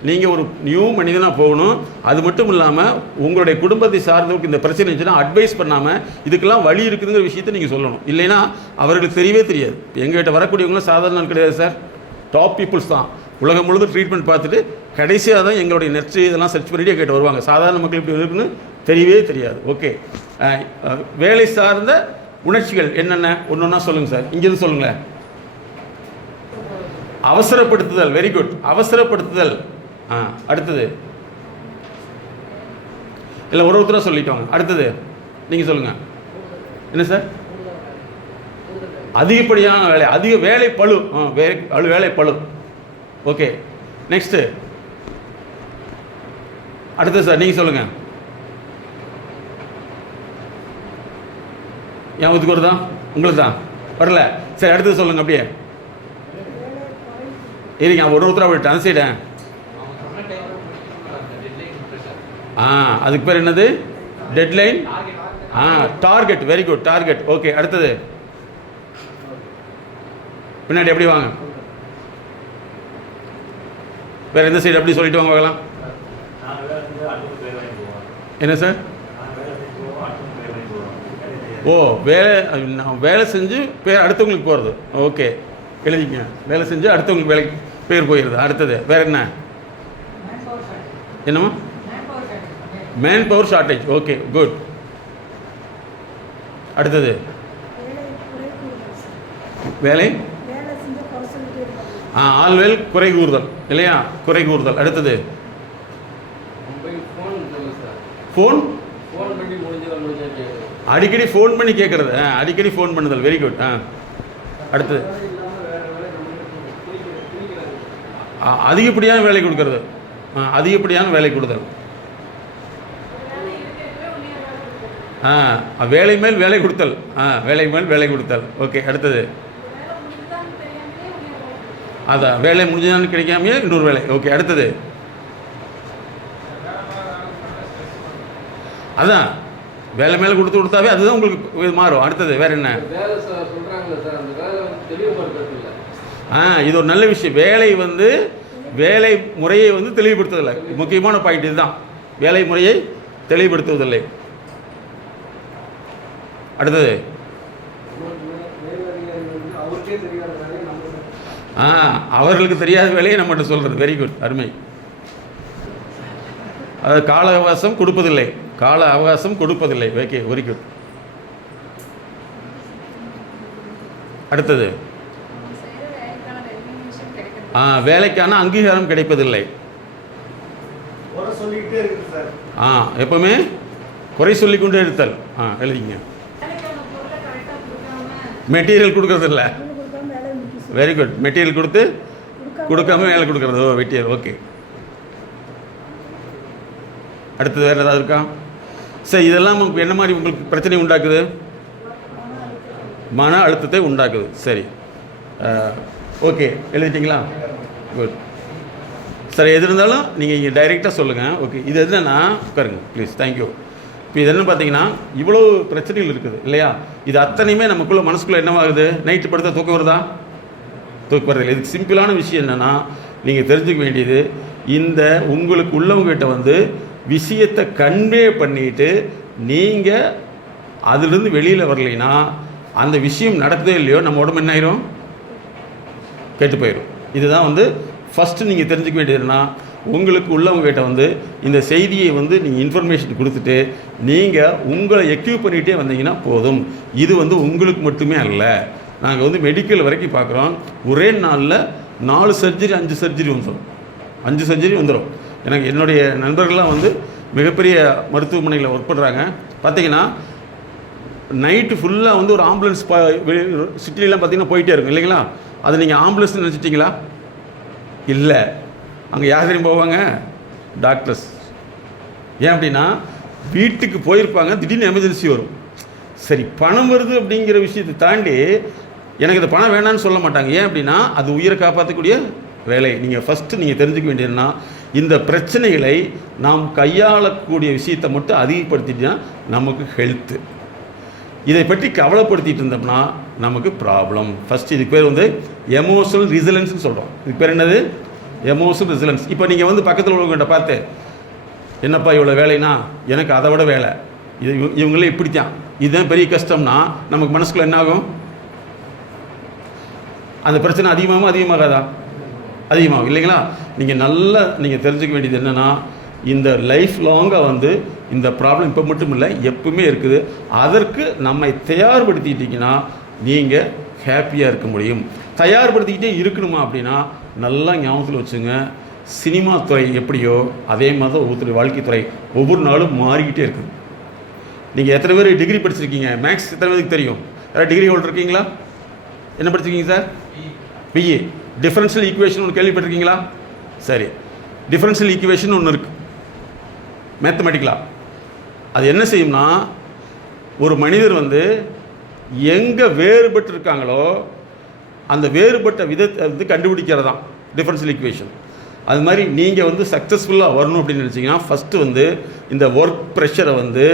நீங்கள் ஒரு நியூ மனிதனாக போகணும். அது மட்டும் இல்லாமல் உங்களுடைய குடும்பத்தை சார்ந்தவருக்கு இந்த பிரச்சனை இருந்துச்சுன்னா அட்வைஸ் பண்ணாமல் இதுக்கெல்லாம் வழி இருக்குதுங்கிற விஷயத்தை நீங்கள் சொல்லணும். இல்லைன்னா அவர்களுக்கு தெரியவே தெரியாது. எங்கள்கிட்ட வரக்கூடியவங்களும் சாதாரண கிடையாது சார், டாப் பீப்புள்ஸ் தான். உலகம் முழுவதும் ட்ரீட்மெண்ட் பார்த்துட்டு கடைசியாக தான் எங்களுடைய நெட் இதெல்லாம் சர்ச் பண்ணிட்டே கேட்டு வருவாங்க. சாதாரண மக்கள் இப்படி இருக்குன்னு தெரியவே தெரியாது. ஓகே, வேலை சார்ந்த உணர்ச்சிகள் என்னென்ன ஒன்றா சொல்லுங்கள் சார். இங்கேருந்து சொல்லுங்களேன். அவசரப்படுத்துதல். Very good. அவசரப்படுத்துதல். அடுத்தது இல்லை ஒருத்தராக சொல்லிட்டோங்க. அடுத்தது நீங்கள் சொல்லுங்கள். என்ன சார்? அதிகப்படியான வேலை, அதிக வேலை பளு, வேலை பளு. ஓகே, நெக்ஸ்ட்டு அடுத்து சார் நீங்கள் சொல்லுங்கள். என் ஒத்துக்கு வருதா? உங்களுக்கு தான் வரல. சரி, அடுத்தது சொல்லுங்கள். அப்படியே இருங்க, ஒருத்தராக விட்டு அந்த சைடு. அதுக்கு பேர் என்னது? Deadline. Target. Very good, target. Okay, அடுத்தது பின்னாடி எப்படி வாங்க. வேற எந்த சைடு அப்படி சொல்லிட்டு வாங்க பார்க்கலாம். என்ன சார்? ஓ, வேலை செஞ்சு பேர் அடுத்தவங்களுக்கு போகிறது. ஓகே, எழுதிங்க. வேலை செஞ்சு அடுத்தவங்களுக்கு வேலைக்கு பேர் போயிடுது. அடுத்தது வேற என்ன? என்னம்மா? Man power shortage. Okay, good. அடுத்தது வேலை ஆள்வேல் குறை கூறுதல் இல்லையா? குறை கூறுதல். அடுத்தது ஃபோன், அடிக்கடி ஃபோன் பண்ணி கேட்கறது. அடிக்கடி ஃபோன் பண்ணுதல். Very good. அடுத்தது அதிகப்படியான வேலை கொடுக்கறது. அதிகப்படியான வேலை கொடுத்தல். வேலை மேல் வேலை கொடுத்தல். வேலை மேல் வேலை கொடுத்தல். ஓகே, அடுத்தது அதான் வேலை முடிஞ்சதான்னு கிடைக்காமையே இன்னொரு வேலை. ஓகே, அடுத்தது அதான் வேலை மேலே கொடுத்தாவே அதுதான் உங்களுக்கு மாறும். அடுத்தது வேற என்ன? இது ஒரு நல்ல விஷயம். வேலை முறையை தெளிவுபடுத்துவதில்லை. முக்கியமான பாயிண்ட் இதுதான், வேலை முறையை தெளிவுபடுத்துவதில்லை. அடுத்தது அவர்களுக்கு தெரியாத வேலையை நம்மகிட்ட சொல்கிறது. வெரி குட், அருமை. அது கால அவகாசம் கொடுப்பதில்லை. கால அவகாசம் கொடுப்பதில்லை. Okay, very good. அடுத்தது வேலைக்கான அங்கீகாரம் கிடைப்பதில்லை. எப்பவுமே குறை சொல்லிக்கொண்டே இருத்தல். எழுதிங்க. மெட்டீரியல் கொடுக்கறது இல்லை. Very good. மெட்டீரியல் கொடுக்காம வேலை கொடுக்கறது. மெட்டீரியல். ஓகே, அடுத்தது வேறு ஏதாவது இருக்கா? சரி, இதெல்லாம் என்ன மாதிரி உங்களுக்கு பிரச்சனை உண்டாக்குது? மன அழுத்தத்தை உண்டாக்குது. சரி, ஓகே, எழுதிட்டிங்களா? குட். சரி, எது இருந்தாலும் நீங்கள் இங்கே டைரெக்டாக சொல்லுங்கள். ஓகே, இது என்னன்னா உட்காருங்க ப்ளீஸ். தேங்க்யூ. இப்போ இது என்னன்னு பார்த்தீங்கன்னா இவ்வளோ பிரச்சனைகள் இருக்குது இல்லையா? இது அத்தனையுமே நமக்குள்ளே மனசுக்குள்ளே என்னவாகுது? நைட்டு படுத்த தூக்கம் வருதா? தூக்கம் வருதில்லை. இதுக்கு சிம்பிளான விஷயம் என்னென்னா, நீங்கள் தெரிஞ்சுக்க வேண்டியது, இந்த உங்களுக்கு உள்ளவங்ககிட்ட விஷயத்தை கன்வே பண்ணிட்டு நீங்கள் அதிலிருந்து வெளியில் வரலைன்னா அந்த விஷயம் நடக்குதோ இல்லையோ நம்ம உடம்பு என்ன ஆயிரும்? கெட்டு போயிடும். இதுதான் ஃபஸ்ட்டு நீங்கள் தெரிஞ்சுக்க வேண்டியதுன்னா, உங்களுக்கு உள்ளவங்ககிட்ட இந்த செய்தியை நீங்கள் இன்ஃபர்மேஷன் கொடுத்துட்டு நீங்கள் உங்களை எக்யூப் பண்ணிகிட்டே வந்தீங்கன்னா போதும். இது உங்களுக்கு மட்டுமே அல்ல. நாங்கள் மெடிக்கல் வரைக்கும் பார்க்குறோம். ஒரே நாளில் 4 சர்ஜரி 5 சர்ஜரி வந்துடும். 5 சர்ஜரி வந்துடும். எனக்கு என்னுடைய நண்பர்கள்லாம் மிகப்பெரிய மருத்துவமனையில் ஒர்க் பண்ணுறாங்க. பார்த்தீங்கன்னா நைட்டு ஃபுல்லாக ஒரு ஆம்புலன்ஸ் சிட்டிலாம் பார்த்தீங்கன்னா போயிட்டே இருக்கும் இல்லைங்களா? அதை நீங்கள் ஆம்புலன்ஸ்னு நினச்சிட்டிங்களா? இல்லை, அங்கே யார் தெரியும் போவாங்க? டாக்டர்ஸ். ஏன் அப்படின்னா வீட்டுக்கு போயிருப்பாங்க, திடீர்னு எமர்ஜென்சி வரும். சரி, பணம் வருது அப்படிங்கிற விஷயத்தை தாண்டி எனக்கு இந்த பணம் வேணான்னு சொல்ல மாட்டாங்க. ஏன் அப்படின்னா அது உயிரை காப்பாற்றக்கூடிய வேலை. நீங்கள் ஃபஸ்ட்டு நீங்கள் தெரிஞ்சுக்க வேண்டியதுன்னா, இந்த பிரச்சனைகளை நாம் கையாளக்கூடிய விஷயத்தை மட்டும் அதிகப்படுத்திட்டோன்னா நமக்கு ஹெல்த்து. இதை பற்றி கவலைப்படுத்திட்டு இருந்தோம்னா நமக்கு ப்ராப்ளம். ஃபஸ்ட்டு இதுக்கு பேர் எமோஷனல் ரெசிலன்ஸ்னு சொல்கிறோம். இதுக்கு பேர் என்னது? Emotional resilience. இப்போ நீங்கள் பக்கத்தில் உள்ளவங்ககிட்ட பார்த்து, என்னப்பா இவ்வளோ வேலைனா, எனக்கு அதை விட வேலை, இது இவங்களே இப்படித்தான், இதுதான் பெரிய கஷ்டம்னா நமக்கு மனசுக்குள்ள என்ன ஆகும்? அந்த பிரச்சனை அதிகமாகாதா? அதிகமாகும் இல்லைங்களா? நீங்கள் தெரிஞ்சுக்க வேண்டியது என்னென்னா, இந்த லைஃப் லாங்காக இந்த ப்ராப்ளம் இப்போ மட்டும் இல்லை, எப்பவுமே இருக்குது. அதற்கு நம்மை தயார்படுத்திக்கிட்டிங்கன்னா நீங்கள் ஹாப்பியாக இருக்க முடியும். தயார்படுத்திக்கிட்டே இருக்கணுமா அப்படின்னா நல்லா ஞாபகத்தில் வச்சுங்க. சினிமா துறை எப்படியோ அதே மாதிரி தான் ஒவ்வொரு வாழ்க்கைத்துறை ஒவ்வொரு நாளும் மாறிக்கிட்டே இருக்குது. நீங்கள் எத்தனை பேர் டிகிரி படிச்சிருக்கீங்க? மேக்ஸ் எத்தனை பேருக்கு தெரியும்? யாராவது டிகிரி ஹோல்டர் இருக்கீங்களா? என்ன படிச்சிருக்கீங்க சார்? பிஇ. டிஃபரன்ஷியல் ஈக்குவேஷன் ஒன்று கேள்விப்பட்டிருக்கீங்களா? சரி, டிஃபரன்ஷியல் ஈக்குவேஷன் ஒன்று இருக்குது மேத்தமெட்டிக்கலாக. அது என்ன செய்யும்னா, ஒரு மனிதர் வந்து எங்கே வேறுபட்டு இருக்காங்களோ அந்த வேறுபட்ட விதத்தை வந்து கண்டுபிடிக்கிறது தான் டிஃபரன்ஷியல் ஈக்குவேஷன். அது மாதிரி நீங்கள் வந்து சக்ஸஸ்ஃபுல்லாக வரணும் அப்படின்னு நினச்சிங்கன்னா ஃபஸ்ட்டு வந்து இந்த ஒர்க் ப்ரெஷரை வந்து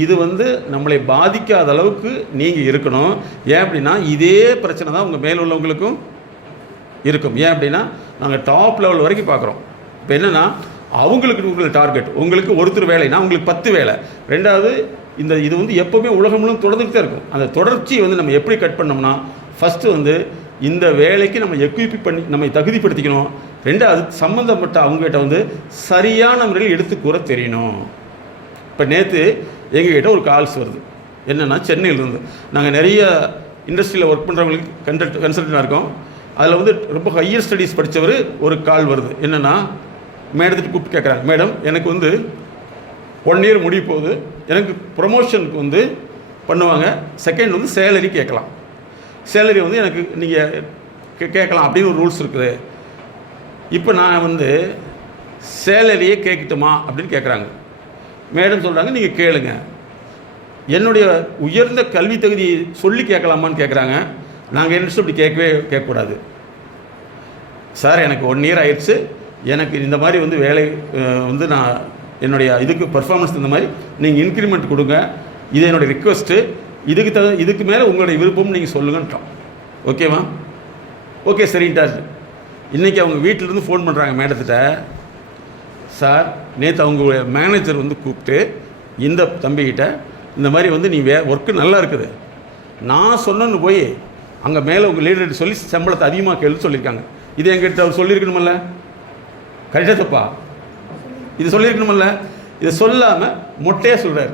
இது வந்து நம்மளை பாதிக்காத அளவுக்கு நீங்கள் இருக்கணும். ஏன் அப்படின்னா இதே பிரச்சனை தான் உங்கள் மேலே உள்ளவங்களுக்கும் இருக்கும். ஏன் அப்படின்னா நாங்கள் டாப் லெவல் வரைக்கும் பார்க்குறோம். இப்போ என்னென்னா அவங்களுக்கு உங்களுக்கு டார்கெட், உங்களுக்கு ஒருத்தர் வேலைனா உங்களுக்கு 10 வேலை. ரெண்டாவது இது வந்து எப்போவுமே உலகம் முழுவதும் தொடர்ந்துகிட்டே தான் இருக்கும். அந்த தொடர்ச்சியை வந்து நம்ம எப்படி கட் பண்ணோம்னா, ஃபஸ்ட்டு வந்து இந்த வேலைக்கு நம்ம எக்யூப் பண்ணி நம்ம தகுதிப்படுத்திக்கணும். ரெண்டாவது சம்மந்தப்பட்ட அவங்ககிட்ட வந்து சரியான முறையில் எடுத்து கூற தெரியணும். இப்போ நேற்று எங்ககிட்ட ஒரு கால்ஸ் வருது. என்னென்னா சென்னையிலேருந்து நாங்கள் நிறைய இண்டஸ்ட்ரியில் ஒர்க் பண்ணுறவங்களுக்கு கன்சல்டண்டாக இருக்கோம். அதில் வந்து ரொம்ப ஹையர் ஸ்டடீஸ் படித்தவர் ஒரு கால் வருது. என்னென்னா மேடத்துக்கு கூப்பிட்டு கேட்குறாங்க, மேடம் எனக்கு வந்து 1 இயர் முடிய போகுது, எனக்கு ப்ரொமோஷனுக்கு வந்து பண்ணுவாங்க, செகண்ட் வந்து சேலரி கேட்கலாம், சேலரி வந்து எனக்கு நீங்கள் கேட்கலாம் அப்படின்னு ஒரு ரூல்ஸ் இருக்குது. இப்போ நான் வந்து சேலரியே கேட்கட்டுமா அப்படின்னு கேட்குறாங்க. மேடம் சொல்கிறாங்க நீங்கள் கேளுங்க. என்னுடைய உயர்ந்த கல்வி தகுதி சொல்லி கேட்கலாமான்னு கேட்குறாங்க. நாங்கள் என்ன இப்படி கேட்கக்கூடாது சார், எனக்கு 1 இயர் ஆயிடுச்சு, எனக்கு இந்த மாதிரி வந்து வேலை வந்து நான் என்னுடைய இதுக்கு பர்ஃபார்மன்ஸ் இந்த மாதிரி நீங்கள் இன்க்ரிமெண்ட் கொடுங்க, இது என்னுடைய ரிக்வெஸ்ட்டு, இதுக்கு மேலே உங்களுடைய விருப்பம் நீங்கள் சொல்லுங்கன்ட்டோம். ஓகேவா? ஓகே சரின்ட்டார். இன்றைக்கி அவங்க வீட்டிலேருந்து ஃபோன் பண்ணுறாங்க மேடத்திட்ட, சார் நேற்று அவங்க மேனேஜர் வந்து கூப்பிட்டு இந்த தம்பிக்கிட்ட இந்த மாதிரி வந்து நீ ஒர்க்கு நல்லா இருக்குது, நான் சொன்னேன்னு போய் அங்கே மேலே உங்கள் லீடர்கிட்ட சொல்லி சம்பளத்தை அதிகமாக கேள்வி சொல்லியிருக்காங்க. இது எங்கிட்ட அவர் சொல்லியிருக்கணுமல்ல? கரெக்டாக தப்பா? இது சொல்லியிருக்கணுமல்ல? இதை சொல்லாமல் மொட்டையாக சொல்கிறார்.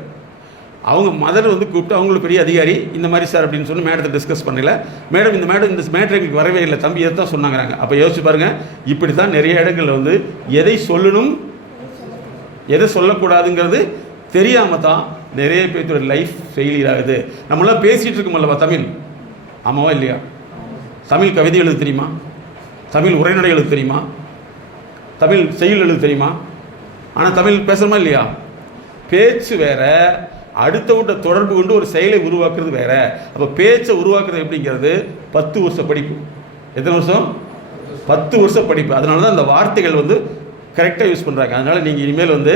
அவங்க மதர் வந்து கூப்பிட்டு அவங்களுக்கு பெரிய அதிகாரி இந்த மாதிரி சார் அப்படின்னு சொல்லி மேடத்தை டிஸ்கஸ் பண்ணல. மேடம் இந்த மேட்ரு எங்களுக்கு வரவே இல்லை தம்பி, எதை தான் சொன்னாங்கிறாங்க. அப்போ யோசிச்சு பாருங்கள், இப்படி தான் நிறைய இடங்களில் வந்து எதை சொல்லணும் எதை சொல்லக்கூடாதுங்கிறது தெரியாமல் தான் நிறைய பேர்த்தோட லைஃப் ஃபெயிலியர் ஆகுது. நம்மளாம் பேசிகிட்டு இருக்கோம்லவா தமிழ், ஆமாவா இல்லையா? தமிழ் கவிதை எழுத தெரியுமா? தமிழ் உரைநடை எழுத தெரியுமா? தமிழ் செய்யுள் எழுத தெரியுமா? ஆனால் தமிழ் பேசுகிறோமா இல்லையா? பேச்சு வேற, அடுத்தவட்ட தொடர்பு கொண்டு ஒரு செயலை உருவாக்குறது வேற. அப்போ பேச்சை உருவாக்குறது எப்படிங்கிறது 10 வருஷ படிப்பு. எத்தனை வருஷம்? 10 வருஷ படிப்பு. அதனால தான் அந்த வார்த்தைகள் வந்து கரெக்டாக யூஸ் பண்ணுறாங்க. அதனால் நீங்கள் இனிமேல் வந்து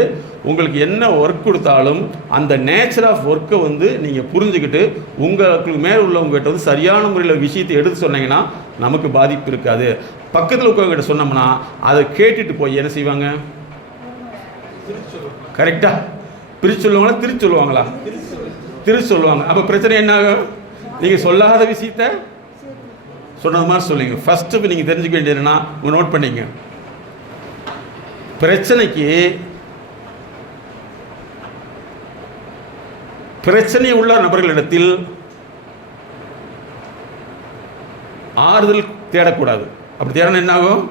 உங்களுக்கு என்ன ஒர்க் கொடுத்தாலும் அந்த நேச்சர் ஆஃப் ஒர்க்கை வந்து நீங்கள் புரிஞ்சுக்கிட்டு உங்களுக்கு மேலே உள்ளவங்ககிட்ட வந்து சரியான முறையில் விஷயத்தை எடுத்து சொன்னீங்கன்னா நமக்கு பாதிப்பு இருக்காது. பக்கத்தில் இருக்கவங்ககிட்ட சொன்னோம்னா அதை கேட்டுட்டு போய் என்ன செய்வாங்க? கரெக்டாக பிரித்து சொல்லுவாங்களா திரிச்சு சொல்லுவாங்களா? திரிச்சு சொல்லுவாங்க. அப்போ பிரச்சனை என்ன ஆகும்? நீங்கள் சொல்லாத விஷயத்த சொன்னது மாதிரி சொல்லுங்க. ஃபஸ்ட்டு நீங்கள் தெரிஞ்சுக்க வேண்டியது என்னன்னா, உங்கள் நோட் பண்ணிங்க, பிரச்சனை உள்ள நபர்களிடத்தில் ஆறுதல் தேடக்கூடாது. அப்படி தேடணும் என்ன ஆகும்?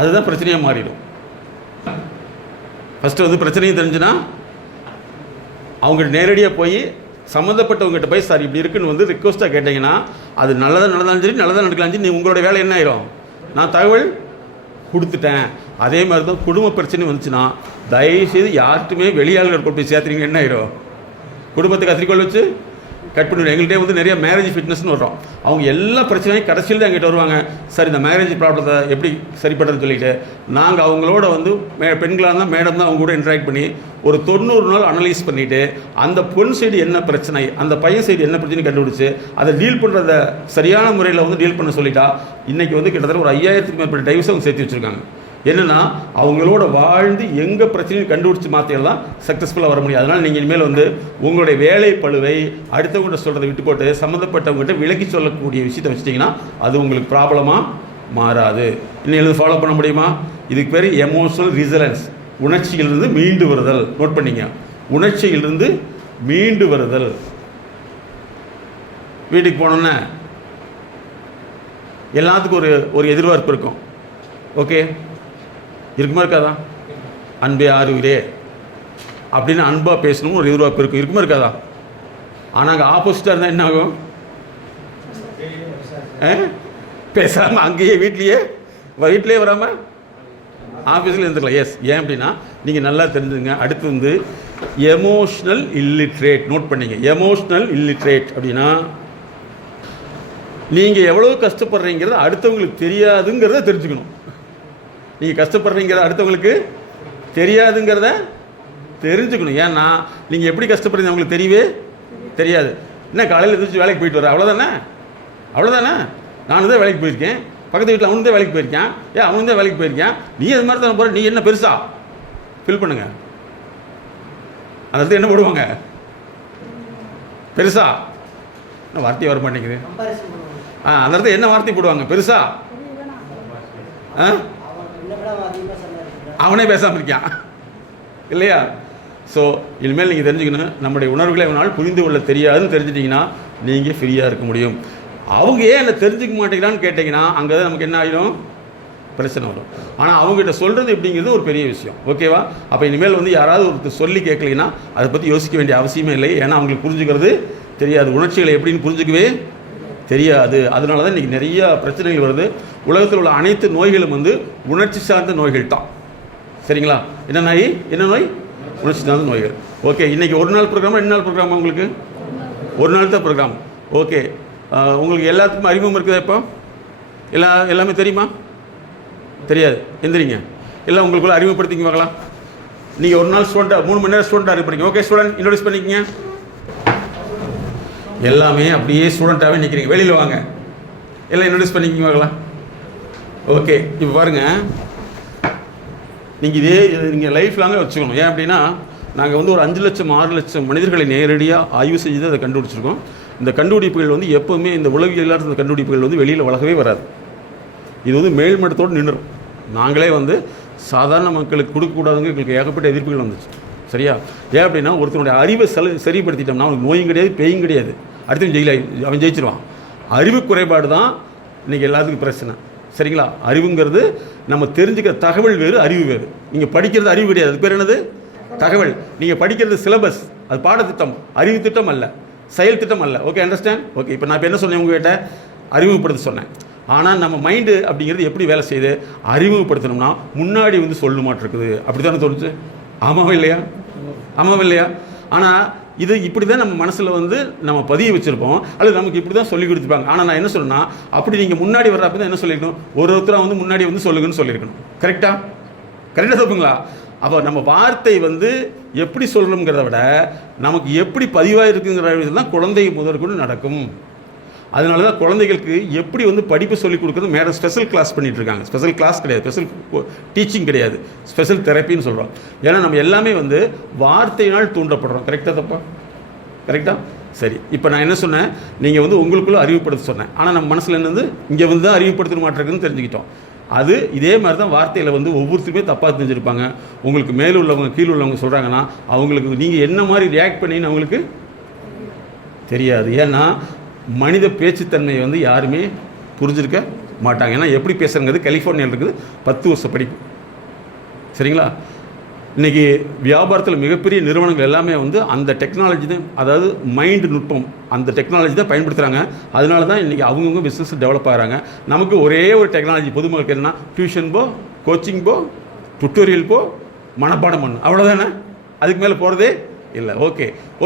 அதுதான் பிரச்சனையாக மாறிடும். ஃபஸ்ட்டு வந்து பிரச்சனையும் தெரிஞ்சுன்னா அவங்க நேரடியாக போய் சம்மந்தப்பட்டவங்ககிட்ட போய் சார் இப்படி இருக்குன்னு வந்து ரிக்வஸ்ட்டாக கேட்டிங்கன்னா அது நல்லதாலும் சரி நல்லதாக நடக்கலாம் சரி, நீ உங்களோட வேலை என்ன ஆயிரும்? நான் தகவல் கொடுத்துட்டேன். அதே மாதிரி தான் குடும்ப பிரச்சனை வந்துச்சுன்னா தயவுசெய்து யார்ட்டுமே வெளியாளர்கள் கொண்டு போய் சேர்த்துறீங்க என்ன ஆயிரும்? குடும்பத்தை கத்திரிக்கோள் வச்சு கட் பண்ணிடுவோம். எங்கள்கிட்ட வந்து நிறைய மேரேஜ் ஃபிட்னஸ்னு வர்றோம். அவங்க எல்லா பிரச்சனையும் கடைசியில் தான் எங்கிட்ட வருவாங்க. சார் இந்த மேரேஜ் ப்ராப்ளத்தை எப்படி சரி பண்ணுறதுன்னு சொல்லிட்டு நாங்கள் அவங்களோட வந்து பெண்களாக இருந்தால் மேடம் தான் அவங்க கூட இன்ட்ராக்ட் பண்ணி ஒரு 90 நாள் அனலைஸ் பண்ணிவிட்டு அந்த பொண்ணு சைடு என்ன பிரச்சனை, அந்த பையன் சைடு என்ன பிரச்சனை கண்டுபிடிச்சி அதை டீல் பண்ணுறத சரியான முறையில் வந்து டீல் பண்ண சொல்லிட்டா இன்றைக்கி வந்து கிட்டத்தட்ட ஒரு 5000க்கு மேற்பட்ட டைவர்ஸ் அவங்க சேர்த்து வச்சுருக்காங்க. என்னென்னா அவங்களோட வாழ்ந்து எங்கே பிரச்சனையும் கண்டுபிடிச்சி மாற்றியெல்லாம் சக்ஸஸ்ஃபுல்லாக வர முடியும். அதனால் நீங்கள் இனிமேல் வந்து உங்களுடைய வேலை பழுவை அடுத்தவங்கள்ட்ட சொல்கிறத விட்டு போட்டு சம்மந்தப்பட்டவங்ககிட்ட விலக்கி சொல்லக்கூடிய விஷயத்தை வச்சிட்டிங்கன்னா அது உங்களுக்கு ப்ராப்ளமாக மாறாது. இன்னும் எழுது ஃபாலோ பண்ண முடியுமா? இதுக்கு பேர் எமோஷனல் ரெசிலன்ஸ், உணர்ச்சியிலிருந்து மீண்டு வருதல். நோட் பண்ணிங்க, உணர்ச்சியிலிருந்து மீண்டு வருதல். வீட்டுக்கு போனோன்னே எல்லாத்துக்கும் ஒரு எதிர்பார்ப்பு இருக்கும். ஓகே இருக்குமா இருக்காதா? அன்பே ஆறுவீரே அப்படின்னு அன்பாக பேசணும் ஒரு எதிர்பார்ப்பு இருக்குமா இருக்காதா? ஆனால் அங்கே ஆப்போசிட்டாக இருந்தால் என்ன ஆகும்? பேசாமல் அங்கேயே வீட்லேயே வராமல் ஆஃபீஸில் இருந்துக்கலாம். எஸ், ஏன் அப்படின்னா நீங்கள் நல்லா தெரிஞ்சுங்க. அடுத்து வந்து எமோஷ்னல் இல்லிட்ரேட். நோட் பண்ணிங்க, எமோஷ்னல் இல்லிட்ரேட் அப்படின்னா நீங்கள் எவ்வளோ கஷ்டப்படுறீங்கிறது அடுத்தவங்களுக்கு தெரியாதுங்கிறத தெரிஞ்சுக்கணும். நீங்கள் கஷ்டப்படுறீங்கிறத அடுத்தவங்களுக்கு தெரியாதுங்கிறத தெரிஞ்சுக்கணும். ஏன்னா நீங்கள் எப்படி கஷ்டப்படுறீங்க அவங்களுக்கு தெரியவே தெரியாது. என்ன காலையில் எதிர்த்து வேலைக்கு போயிட்டு வர, அவ்வளோதானே. நானும் தான் வேலைக்கு போயிருக்கேன், பக்கத்து வீட்டில் அவனு தான் வேலைக்கு போயிருக்கேன், அவனு தான் வேலைக்கு போயிருக்கேன், நீ அது மாதிரி தான் போகிற, நீ என்ன பெருசா ஃபில் பண்ணுங்க. அந்த இடத்துல என்ன போடுவாங்க, பெருசா வார்த்தை வர மாட்டேங்குது. அந்த இடத்துல என்ன வார்த்தை போடுவாங்க, பெருசா. அவனே பேசாமல் இருக்கான் இல்லையா? ஸோ இனிமேல் நீங்கள் தெரிஞ்சுக்கணும், நம்முடைய உணர்வுகளை அவனால் புரிந்து கொள்ள தெரியாதுன்னு தெரிஞ்சிட்டிங்கன்னா நீங்கள் ஃப்ரீயாக இருக்க முடியும். அவங்க ஏன் என்னை தெரிஞ்சுக்க மாட்டேங்கிறான்னு கேட்டிங்கன்னா அங்கே தான் நமக்கு என்ன ஆகிடும், பிரச்சனை வரும். ஆனால் அவங்ககிட்ட சொல்கிறது எப்படிங்கிறது ஒரு பெரிய விஷயம். ஓகேவா? அப்போ இனிமேல் வந்து யாராவது ஒருத்தர் சொல்லி கேட்கலைன்னா அதை பற்றி யோசிக்க வேண்டிய அவசியமே இல்லை. ஏன்னா அவங்களுக்கு புரிஞ்சுக்கிறது தெரியாது, உணர்ச்சிகளை எப்படின்னு புரிஞ்சுக்கவே தெரியாது. அதனால தான் இன்றைக்கி நிறையா பிரச்சனைகள் வருது. உலகத்தில் உள்ள அனைத்து நோய்களும் வந்து உணர்ச்சி சார்ந்த நோய்கள் தான். சரிங்களா? என்ன நோய்? உணர்ச்சி சார்ந்த நோய்கள். ஓகே, இன்றைக்கி ஒரு நாள் ப்ரோக்ராமா 2 நாள் ப்ரோக்ராமா? உங்களுக்கு ஒரு நாள் தான் ப்ரோக்ராம். ஓகே, உங்களுக்கு எல்லாத்துக்கும் அறிமுகம் இருக்குதா? இப்போ எல்லாமே தெரியுமா? தெரியாது. எந்திரிங்க, எல்லாம் உங்களுக்குள்ள அறிமுகப்படுத்திங்க பார்க்கலாம். நீங்கள் ஒரு நாள் ஸ்டூடெண்ட்டாக 3 மணி நேரம் ஸ்டூடெண்ட்டாக இருப்பீங்க. ஓகே ஸ்டூடெண்ட், இன்ட்ரோடியூஸ் பண்ணிக்கங்க. எல்லாமே அப்படியே ஸ்டூடெண்ட்டாகவே நிற்கிறீங்க, வெளியில் வாங்க, எல்லாம் இன்ட்ரோடியூஸ் பண்ணிக்கங்க பார்க்கலாம். ஓகே, இப்போ பாருங்கள், நீங்கள் நீங்கள் லைஃப் லாங்கே வச்சுக்கணும். ஏன் அப்படின்னா நாங்கள் வந்து ஒரு 5 லட்சம் 6 லட்சம் மனிதர்களை நேரடியாக ஆய்வு செஞ்சு தான் அதை கண்டுபிடிச்சிருக்கோம். இந்த கண்டுபிடிப்புகள் வந்து எப்போவுமே இந்த உளவியலாளர் இந்த கண்டுபிடிப்புகள் வந்து வெளியில் வளரவே வராது. இது வந்து மேல்மட்டத்தோடு நின்றுடும். நாங்களே வந்து சாதாரண மக்களுக்கு கொடுக்கக்கூடாதுங்க, எங்களுக்கு ஏகப்பட்ட எதிர்ப்புகள் வந்துச்சு. சரியா? ஏன் அப்படின்னா ஒருத்தனுடைய அறிவை சரிப்படுத்திட்டோம்னா அவனுக்கு நோயும் கிடையாது, பேயும் கிடையாது, அடுத்து அவன் ஜெயிச்சிருவான். அறிவு குறைபாடு தான் இன்றைக்கி எல்லாத்துக்கும் பிரச்சனை. சரிங்களா? அறிவுங்கிறது நம்ம தெரிஞ்சுக்கிற தகவல் வேறு, அறிவு வேறு. நீங்கள் படிக்கிறது அறிவு கிடையாது, அது பேர் என்னது? தகவல். நீங்கள் படிக்கிறது சிலபஸ், அது பாடத்திட்டம், அறிவு திட்டம் அல்ல, செயல் திட்டம் அல்ல. Okay, understand? ஓகே, இப்போ நான் இப்போ என்ன சொன்னேன், உங்ககிட்ட அறிமுகப்படுத்த சொன்னேன். ஆனால் நம்ம மைண்டு அப்படிங்கிறது எப்படி வேலை செய்யுது, அறிமுகப்படுத்தணும்னா முன்னாடி வந்து சொல்லுமாட்டிருக்குது. அப்படி தானே தோணுச்சு? ஆமாவா இல்லையா? ஆனால் இது இப்படி தான் நம்ம மனசில் வந்து நம்ம பதிய வச்சுருப்போம், அல்லது நமக்கு இப்படி தான் சொல்லி கொடுத்துருப்பாங்க. ஆனால் நான் என்ன சொல்லணும்னா, அப்படி நீங்கள் முன்னாடி வர்றப்ப தான் என்ன சொல்லியிருக்கணும், ஒருத்தராக வந்து முன்னாடி வந்து சொல்லுங்கன்னு சொல்லியிருக்கணும். கரெக்டாக தப்புங்களா? அப்போ நம்ம வார்த்தை வந்து எப்படி சொல்கிறோங்கிறத விட நமக்கு எப்படி பதிவாக இருக்குங்கிற தான் குழந்தை முதற்கொண்டு நடக்கும். அதனால தான் குழந்தைகளுக்கு எப்படி வந்து படிப்பு சொல்லிக் கொடுக்குறது மேடம் ஸ்பெஷல் கிளாஸ் பண்ணிகிட்டு இருக்காங்க. ஸ்பெஷல் கிளாஸ் கிடையாது, ஸ்பெஷல் டீச்சிங் கிடையாது, ஸ்பெஷல் தெரப்பின்னு சொல்கிறோம். ஏன்னா நம்ம எல்லாமே வந்து வார்த்தையினால் தூண்டப்படுறோம். கரெக்டாக? சரி, இப்போ நான் என்ன சொன்னேன், நீங்கள் வந்து உங்களுக்குள்ளே அறிவுப்படுத்த சொன்னேன். ஆனால் நம்ம மனசில் என்னது, இங்கே வந்து தான் அறிவுப்படுத்த மாட்டேங்குதுன்னு தெரிஞ்சுக்கிட்டோம். அது இதே மாதிரி தான் வார்த்தையில் வந்து ஒவ்வொருத்தருமே தப்பாக தெரிஞ்சிருப்பாங்க. உங்களுக்கு மேலே உள்ளவங்க கீழே உள்ளவங்க சொல்கிறாங்கன்னா அவங்களுக்கு நீங்கள் என்ன மாதிரி ரியாக்ட் பண்ணின்னு அவங்களுக்கு தெரியாது. ஏன்னா மனித பேச்சுத்தன்மையை வந்து யாருமே புரிஞ்சிருக்க மாட்டாங்க. ஏன்னா எப்படி பேசுகிறங்கிறது கலிஃபோர்னியாவில் இருக்குது 10 வருஷ படிப்பு. சரிங்களா? இன்றைக்கி வியாபாரத்தில் மிகப்பெரிய நிறுவனங்கள் எல்லாமே வந்து அந்த டெக்னாலஜி தான், அதாவது மைண்டு நுட்பம், அந்த டெக்னாலஜி தான் பயன்படுத்துகிறாங்க. அதனால தான் இன்றைக்கி அவங்கவுங்க பிஸ்னஸ் டெவலப் ஆகிறாங்க. நமக்கு ஒரே ஒரு டெக்னாலஜி பொதுமக்களுக்கு என்னன்னா, டியூஷன் போ, கோச்சிங் போ, டுட்டோரியல் போ, மனப்பாடம் பண்ணு, அவ்வளோதானே. அதுக்கு மேலே போகிறதே இல்லை.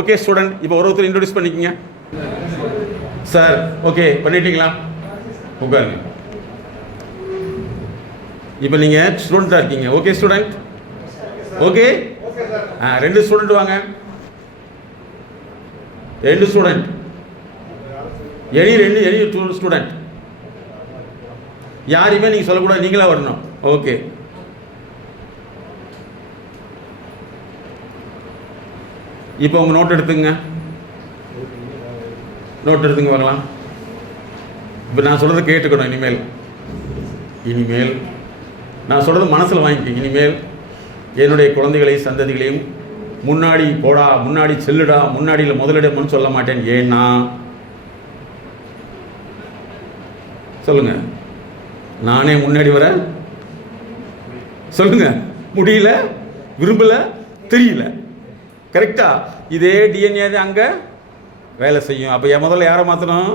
ஓகே ஸ்டூடெண்ட், இப்போ ஒருத்தர் இன்ட்ரோடியூஸ் பண்ணிக்கங்க சார். ஓகே, பண்ணிட்டீங்களா? உட்காருங்க. இப்போ நீங்கள் ஸ்டூடெண்ட்டாக இருக்கீங்க. Okay student, okay. 2 ஸ்டூடெண்ட் வாங்க. 2 ஸ்டூடெண்ட், எனி 2 ஸ்டூடெண்ட். யாரையுமே நீங்கள் சொல்லக்கூடாது, நீங்களா வரணும். ஓகே, இப்போ உங்கள் நோட் எடுத்துங்க வரலாம். இப்போ நான் சொல்கிறத கேட்டுக்கணும். இனிமேல் நான் சொல்கிறது மனசில் வாங்கிக்க. இனிமேல் என்னுடைய குழந்தைகளை சந்ததிகளையும் முன்னாடி போடா, முன்னாடி செல்லுடா, முன்னாடியில் முதலிடம்னு சொல்ல மாட்டேன். ஏன்னா சொல்லுங்க, நானே முன்னாடி வர சொல்லுங்க, முடியல, விரும்பல, தெரியல. கரெக்டா? இதே டிஎன்ஏ அங்கே வேலை செய்யும். அப்போ முதல்ல யாரை மாற்றணும்?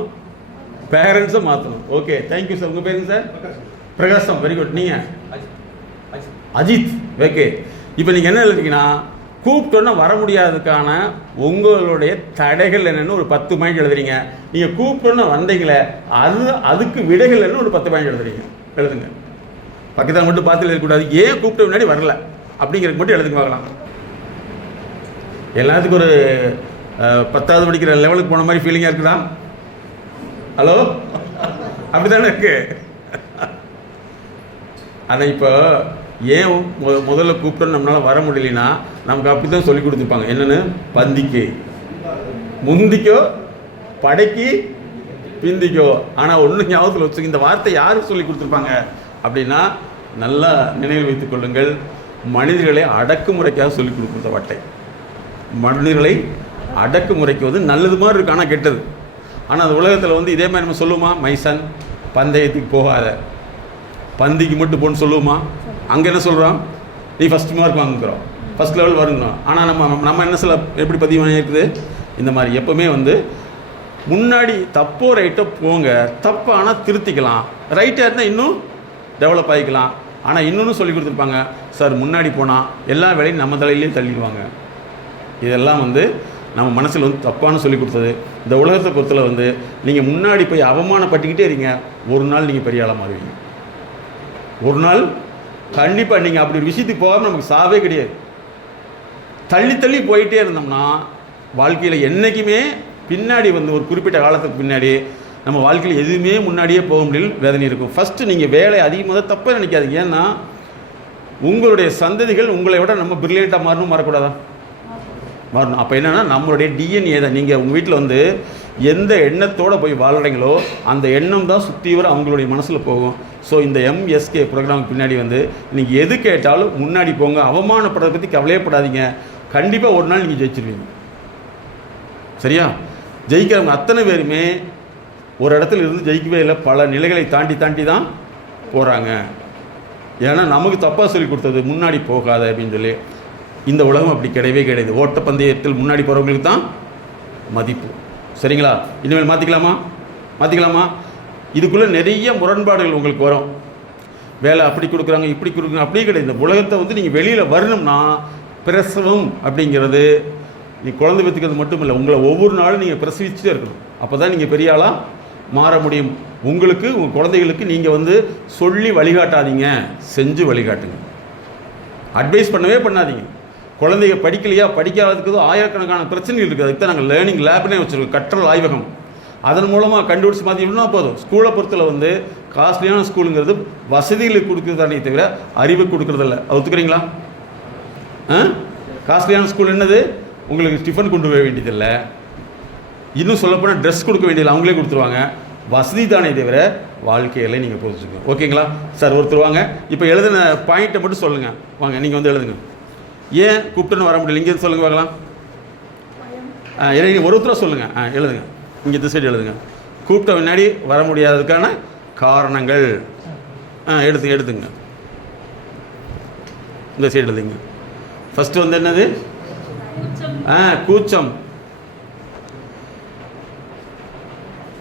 பேரண்ட்ஸை மாற்றணும். Okay, thank you sir. உங்கள் பேருங்க சார்? பிரகாசம். Very good. நீங்கள்? அஜித். ஓகே, இப்போ நீங்கள் என்ன எழுதுறீங்கன்னா, கூப்பிட்டோன்னா வர முடியாததுக்கான உங்களுடைய தடைகள் என்னென்னு ஒரு 10 பாயிண்ட் எழுதுறீங்க. நீங்கள் கூப்பிட்டோன்னா வந்தீங்களே, அதுக்கு விடைகள் என்னன்னு ஒரு 10 பாயிண்ட் எழுதுறீங்க. எழுதுங்க. பக்கத்தில் மட்டும் பார்த்து எழுதக்கூடாது. ஏன் கூப்பிட்ட முன்னாடி வரல அப்படிங்கிறது மட்டும் எழுதுங்க பார்க்கலாம். எல்லாத்துக்கும் ஒரு 10வது படிக்கிற லெவலுக்கு போன மாதிரி ஃபீலிங்காக இருக்குதா? ஹலோ, அப்படி தானே இருக்கு. ஆனால் இப்போ ஏன் முதல்ல கூப்பிட்டோன்னு நம்மளால் வர முடியலன்னா, நமக்கு அப்படி தான் சொல்லி கொடுத்துருப்பாங்க. என்னென்னு? பந்திக்கு முந்திக்கோ, படைக்கு பிந்திக்கோ. ஆனால் ஒன்று ஞாபகத்தில் வச்சுக்க, இந்த வார்த்தை யாருக்கு சொல்லி கொடுத்துருப்பாங்க அப்படின்னா, நல்லா நினைவில் வைத்துக் கொள்ளுங்கள், மனிதர்களை அடக்குமுறைக்காக சொல்லி கொடுக்குற வார்த்தை. மனிதர்களை அடக்குமுறைக்கு வந்து நல்லது மாதிரி இருக்கு, ஆனால் கெட்டது. ஆனால் அந்த உலகத்தில் வந்து இதே மாதிரி நம்ம சொல்லுவோமா? மைசன், பந்தயத்துக்கு போகாத, பந்திக்கு மட்டும் போன்னு சொல்லுவோமா? அங்கே என்ன சொல்கிறோம்? நீ ஃபஸ்ட் மார்க் வாங்குகிறோம், ஃபஸ்ட் லெவல் வருங்கிறோம். ஆனால் நம்ம என்ன சொல்ல எப்படி பதிவு வாங்கியிருக்குது? இந்த மாதிரி எப்போவுமே வந்து முன்னாடி தப்போ ரைட்டோ போங்க, தப்பானால் திருத்திக்கலாம், ரைட்டாக இருந்தால் இன்னும் டெவலப் ஆகிக்கலாம். ஆனால் இன்னொன்று சொல்லி கொடுத்துருப்பாங்க, சார் முன்னாடி போனால் எல்லா வேலையும் நம்ம தலையிலேயே தள்ளிடுவாங்க. இதெல்லாம் வந்து நம்ம மனசில் வந்து தப்பான சொல்லி கொடுத்தது. இந்த உலகத்தை பொறுத்தல வந்து நீங்கள் முன்னாடி போய் அவமானப்பட்டுக்கிட்டே இருங்க, ஒரு நாள் நீங்கள் பெரிய ஆளாக மாறுவீங்க. ஒரு நாள் கண்டிப்பாக நீங்கள் அப்படி ஒரு விஷயத்துக்கு போகாமல் நமக்கு சாவே கிடையாது. தள்ளி தள்ளி போயிட்டே இருந்தோம்னா வாழ்க்கையில் என்றைக்குமே பின்னாடி வந்து ஒரு குறிப்பிட்ட காலத்துக்கு பின்னாடி நம்ம வாழ்க்கையில் எதுவுமே முன்னாடியே போக முடியல, வேதனை இருக்கும். ஃபஸ்ட்டு நீங்கள் வேலை அதிகமாக தான் தப்பாக நினைக்காதீங்க. ஏன்னா உங்களுடைய சந்ததிகள் உங்களை விட நம்ம பிரில்லியண்ட்டாக மாறணும், மாறக்கூடாதா? மாறணும். அப்போ என்னென்னா நம்மளுடைய டிஎன்ஏ தான். நீங்கள் உங்கள் வீட்டில் வந்து எந்த எண்ணத்தோடு போய் வாழ்கிறீங்களோ அந்த எண்ணம் தான் சுற்றி வர அவங்களுடைய மனசில் போகும். ஸோ இந்த எம்எஸ்கே ப்ரோக்ராமுக்கு பின்னாடி வந்து நீங்கள் எது கேட்டாலும் முன்னாடி போங்க, அவமானப்படுறதை பற்றி கவலையப்படாதீங்க. கண்டிப்பாக ஒரு நாள் நீங்கள் ஜெயிச்சிருவீங்க. சரியா? ஜெயிக்கிறவங்க அத்தனை பேருமே ஒரு இடத்துல இருந்து ஜெயிக்கவே இல்லை, பல நிலைகளை தாண்டி தாண்டி தான் போகிறாங்க. ஏன்னா நமக்கு தப்பாக சொல்லி கொடுத்தது முன்னாடி போகாத அப்படின்னு சொல்லி. இந்த உலகம் அப்படி கிடையவே கிடையாது. ஓட்டப்பந்தயத்தில் முன்னாடி போகிறவங்களுக்கு தான் மதிப்பு. சரிங்களா? இனிமேல் மாற்றிக்கலாமா? இதுக்குள்ளே நிறைய முரண்பாடுகள் உங்களுக்கு வரும். வேலை அப்படி கொடுக்குறாங்க, இப்படி கொடுக்குறாங்க, அப்படியே கிடையாது. இந்த உலகத்தை வந்து நீங்கள் வெளியில் வரணும்னா பிரசவம் அப்படிங்கிறது நீ குழந்தை பெற்றுக்கிறது மட்டும் இல்லை, உங்களை ஒவ்வொரு நாளும் நீங்கள் பிரசவிச்சுட்டே இருக்கணும். அப்போ தான் நீங்கள் பெரிய ஆளாக மாற முடியும். உங்களுக்கு உங்கள் குழந்தைகளுக்கு நீங்கள் வந்து சொல்லி வழிகாட்டாதீங்க, செஞ்சு வழிகாட்டுங்க. அட்வைஸ் பண்ணவே பண்ணாதீங்க. குழந்தைங்க படிக்கலையா, படிக்காததுக்கு ஆயிரக்கணக்கான பிரச்சனைகள் இருக்குது. அதுக்கு தான் நாங்கள் லேர்னிங் லேப்னே வச்சுருக்கோம், கற்றல் ஆய்வகம். அதன் மூலமாக கண்டுபிடிச்சி மாற்றினா போதும். ஸ்கூலை பொறுத்தல வந்து காஸ்ட்லியான ஸ்கூலுங்கிறது வசதிகளுக்கு கொடுக்குறதானே தவிர அறிவு கொடுக்குறதில்ல. ஒத்துக்கிறீங்களா? காஸ்ட்லியான ஸ்கூல் என்னது? உங்களுக்கு டிஃபன் கொண்டு போக வேண்டியதில்லை, இன்னும் சொல்லப்போனால் ட்ரெஸ் கொடுக்க வேண்டியதில்லை, அவங்களே கொடுத்துருவாங்க. வசதி தானே தவிர வாழ்க்கையில் நீங்கள் புரிஞ்சுக்கணும். ஓகேங்களா சார்? ஒருத்தர் வாங்க, இப்போ எழுதின பாயிண்ட்டை மட்டும் சொல்லுங்கள். வாங்க, நீங்கள் வந்து எழுதுங்க. ஏன் கூப்பிட்டுன்னு வர முடியல? இங்கே சொல்லுங்கள் பார்க்கலாம். ஒருத்தராக சொல்லுங்கள். எழுதுங்க. இங்கே இந்த சைடு எழுதுங்க. கூப்பிட்ட முன்னாடி வர முடியாததுக்கான காரணங்கள் எடுத்துங்க. இந்த சைடு எழுதுங்க. ஃபஸ்ட்டு வந்து என்னது? கூச்சம்.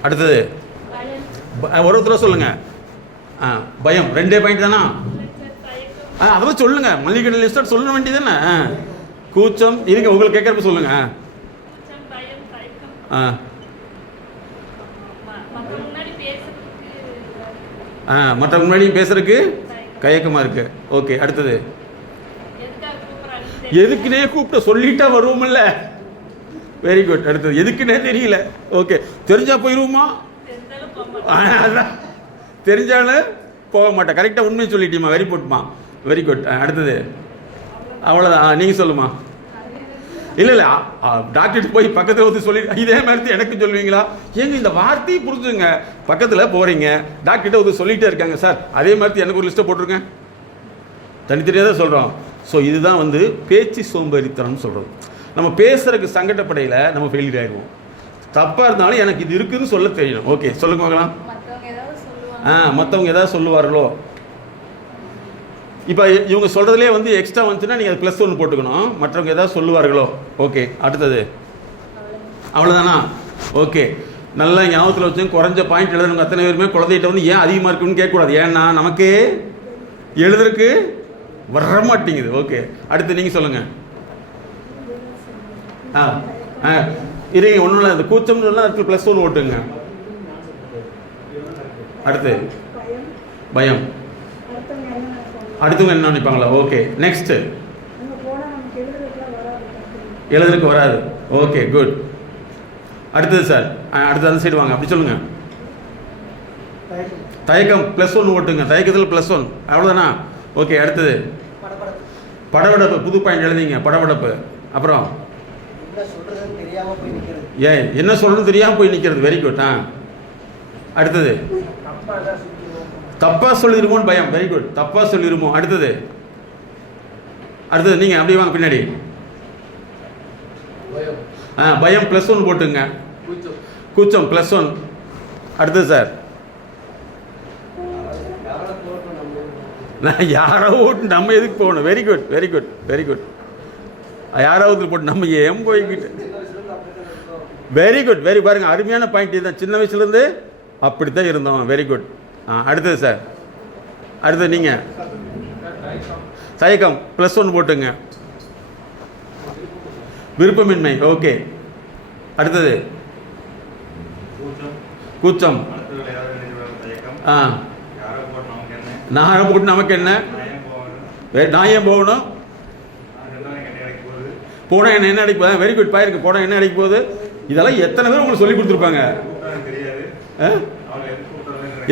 அடுத்தது ஒருத்தராக சொல்லுங்க. பயம். 2 பாயிண்ட் தானா? அதெல்லாம் சொல்லுங்க. மல்லிகை லிஸ்ட் சொல்ல வேண்டியதானே. கூச்சம் இருங்க, உங்களுக்கு கேட்கறப்ப சொல்லுங்க. மற்றவங்க முன்னாடி பேசுறதுக்கு கயக்கமாக இருக்கு. ஓகே, அடுத்தது எதுக்குனே கூப்பிட்ட சொல்லிட்டா வருவோம்ல. Very good. அடுத்தது எதுக்குன்னே தெரியல. ஓகே, தெரிஞ்சா போயிடுவோமா? அதான் தெரிஞ்சாலும் போக மாட்டேன். கரெக்டாக உண்மையை சொல்லிட்டீமா, வெரி குட்மா, வெரி குட். அடுத்தது அவ்வளோதான். நீங்கள் சொல்லுமா? இல்லை டாக்டர் போய் பக்கத்தில் வந்து சொல்லி இதே மாதிரி எனக்கு சொல்லுவீங்களா? ஏங்க இந்த வார்த்தையை புரிஞ்சுங்க. பக்கத்தில் போகிறீங்க, டாக்டர்கிட்ட வந்து சொல்லிகிட்டே இருக்காங்க, சார் அதே மாதிரி எனக்கு ஒரு லிஸ்ட்டை போட்டிருங்க. தனித்தனியாக தான் சொல்கிறோம். ஸோ இதுதான் வந்து பேச்சு சோம்பேறித்தனம்னு சொல்கிறது. நம்ம பேசுகிறதுக்கு சங்கடப்படையில் நம்ம ஃபெயிலியர் ஆகிடுவோம். தப்பாக இருந்தாலும் எனக்கு இது இருக்குதுன்னு சொல்ல தெரியணும். ஓகே, சொல்லுங்க பார்க்கலாம். மற்றவங்க ஏதாவது சொல்லுவார்களோ? இப்போ இவங்க சொல்கிறதுலே வந்து எக்ஸ்ட்ரா வந்துச்சுன்னா நீங்கள் அது +1 போட்டுக்கணும். மற்றவங்க ஏதாவது சொல்லுவார்களோ? ஓகே, அடுத்தது அவ்வளோதானா? ஓகே, நல்லா ஞாபகத்தில் வச்சு குறைஞ்ச பாயிண்ட் எழுதுறவங்க அத்தனை பேருமே குழந்தைகிட்ட வந்து ஏன் அதிகமாக இருக்குன்னு கேட்கக்கூடாது. ஏன்னா நமக்கு எழுதுறதுக்கு வர மாட்டேங்குது. ஓகே, அடுத்து நீங்கள் சொல்லுங்கள். ஆ ஆ இருங்க, ஒன்றும் இல்லை, இந்த கூச்சம்னு சொன்னால் அதுக்கு +1 ஓட்டுங்க. அடுத்து பயம், அடுத்தவங்க என்ன நினைப்பாங்களா? ஓகே, நெக்ஸ்ட்டு எழுதுறதுக்கு வராது. Okay, good. அடுத்தது சார், அடுத்து அந்த சைடு வாங்க, அப்படி சொல்லுங்கள். தயக்கம் +1 ஓட்டுங்க. தயக்கத்தில் +1, அவ்வளோதானா? ஓகே, அடுத்தது படபடப்பு. புது பாயிண்ட் எழுதிங்க, படபடப்பு. அப்புறம் என்ன சொல்கிறதுன்னு தெரியாமல் போய் நிற்கிறது. Very good. அடுத்தது தப்பாக சொல்லிடுமோன்னு பயம். வெரி குட், தப்பாக சொல்லிடுமோ. அடுத்தது நீங்கள் அப்படியே வாங்க பின்னாடி. பயம் +1 போட்டுங்க. கூச்சம் +1. அடுத்தது சார், நான் யாரோ ஓட்டு நம்ம எதுக்கு போகணும்? Very good, very good, very good. யாராவது போட்டு நம்ம ஏன் போய்கிட்டு. வெரி குட், வெரி பாருங்க, அருமையான பாயிண்ட் இதுதான். சின்ன வயசுலேருந்து அப்படித்தான் இருந்தோம். Very good. அடுத்தது சார், அடுத்தது நீங்கள் தயக்கம் +1 போட்டுங்க. விருப்பமின்மை. ஓகே, அடுத்தது கூச்சம். நாரை போட்டு நமக்கு என்ன? நான் ஏன் போகணும்? போனால் என்ன அடிக்க போகுது? வெரி குட், பாயிருக்கு. போனால் என்ன அடிக்க போகுது? இதெல்லாம் எத்தனை பேர் உங்களுக்கு சொல்லி கொடுத்துருப்பாங்க?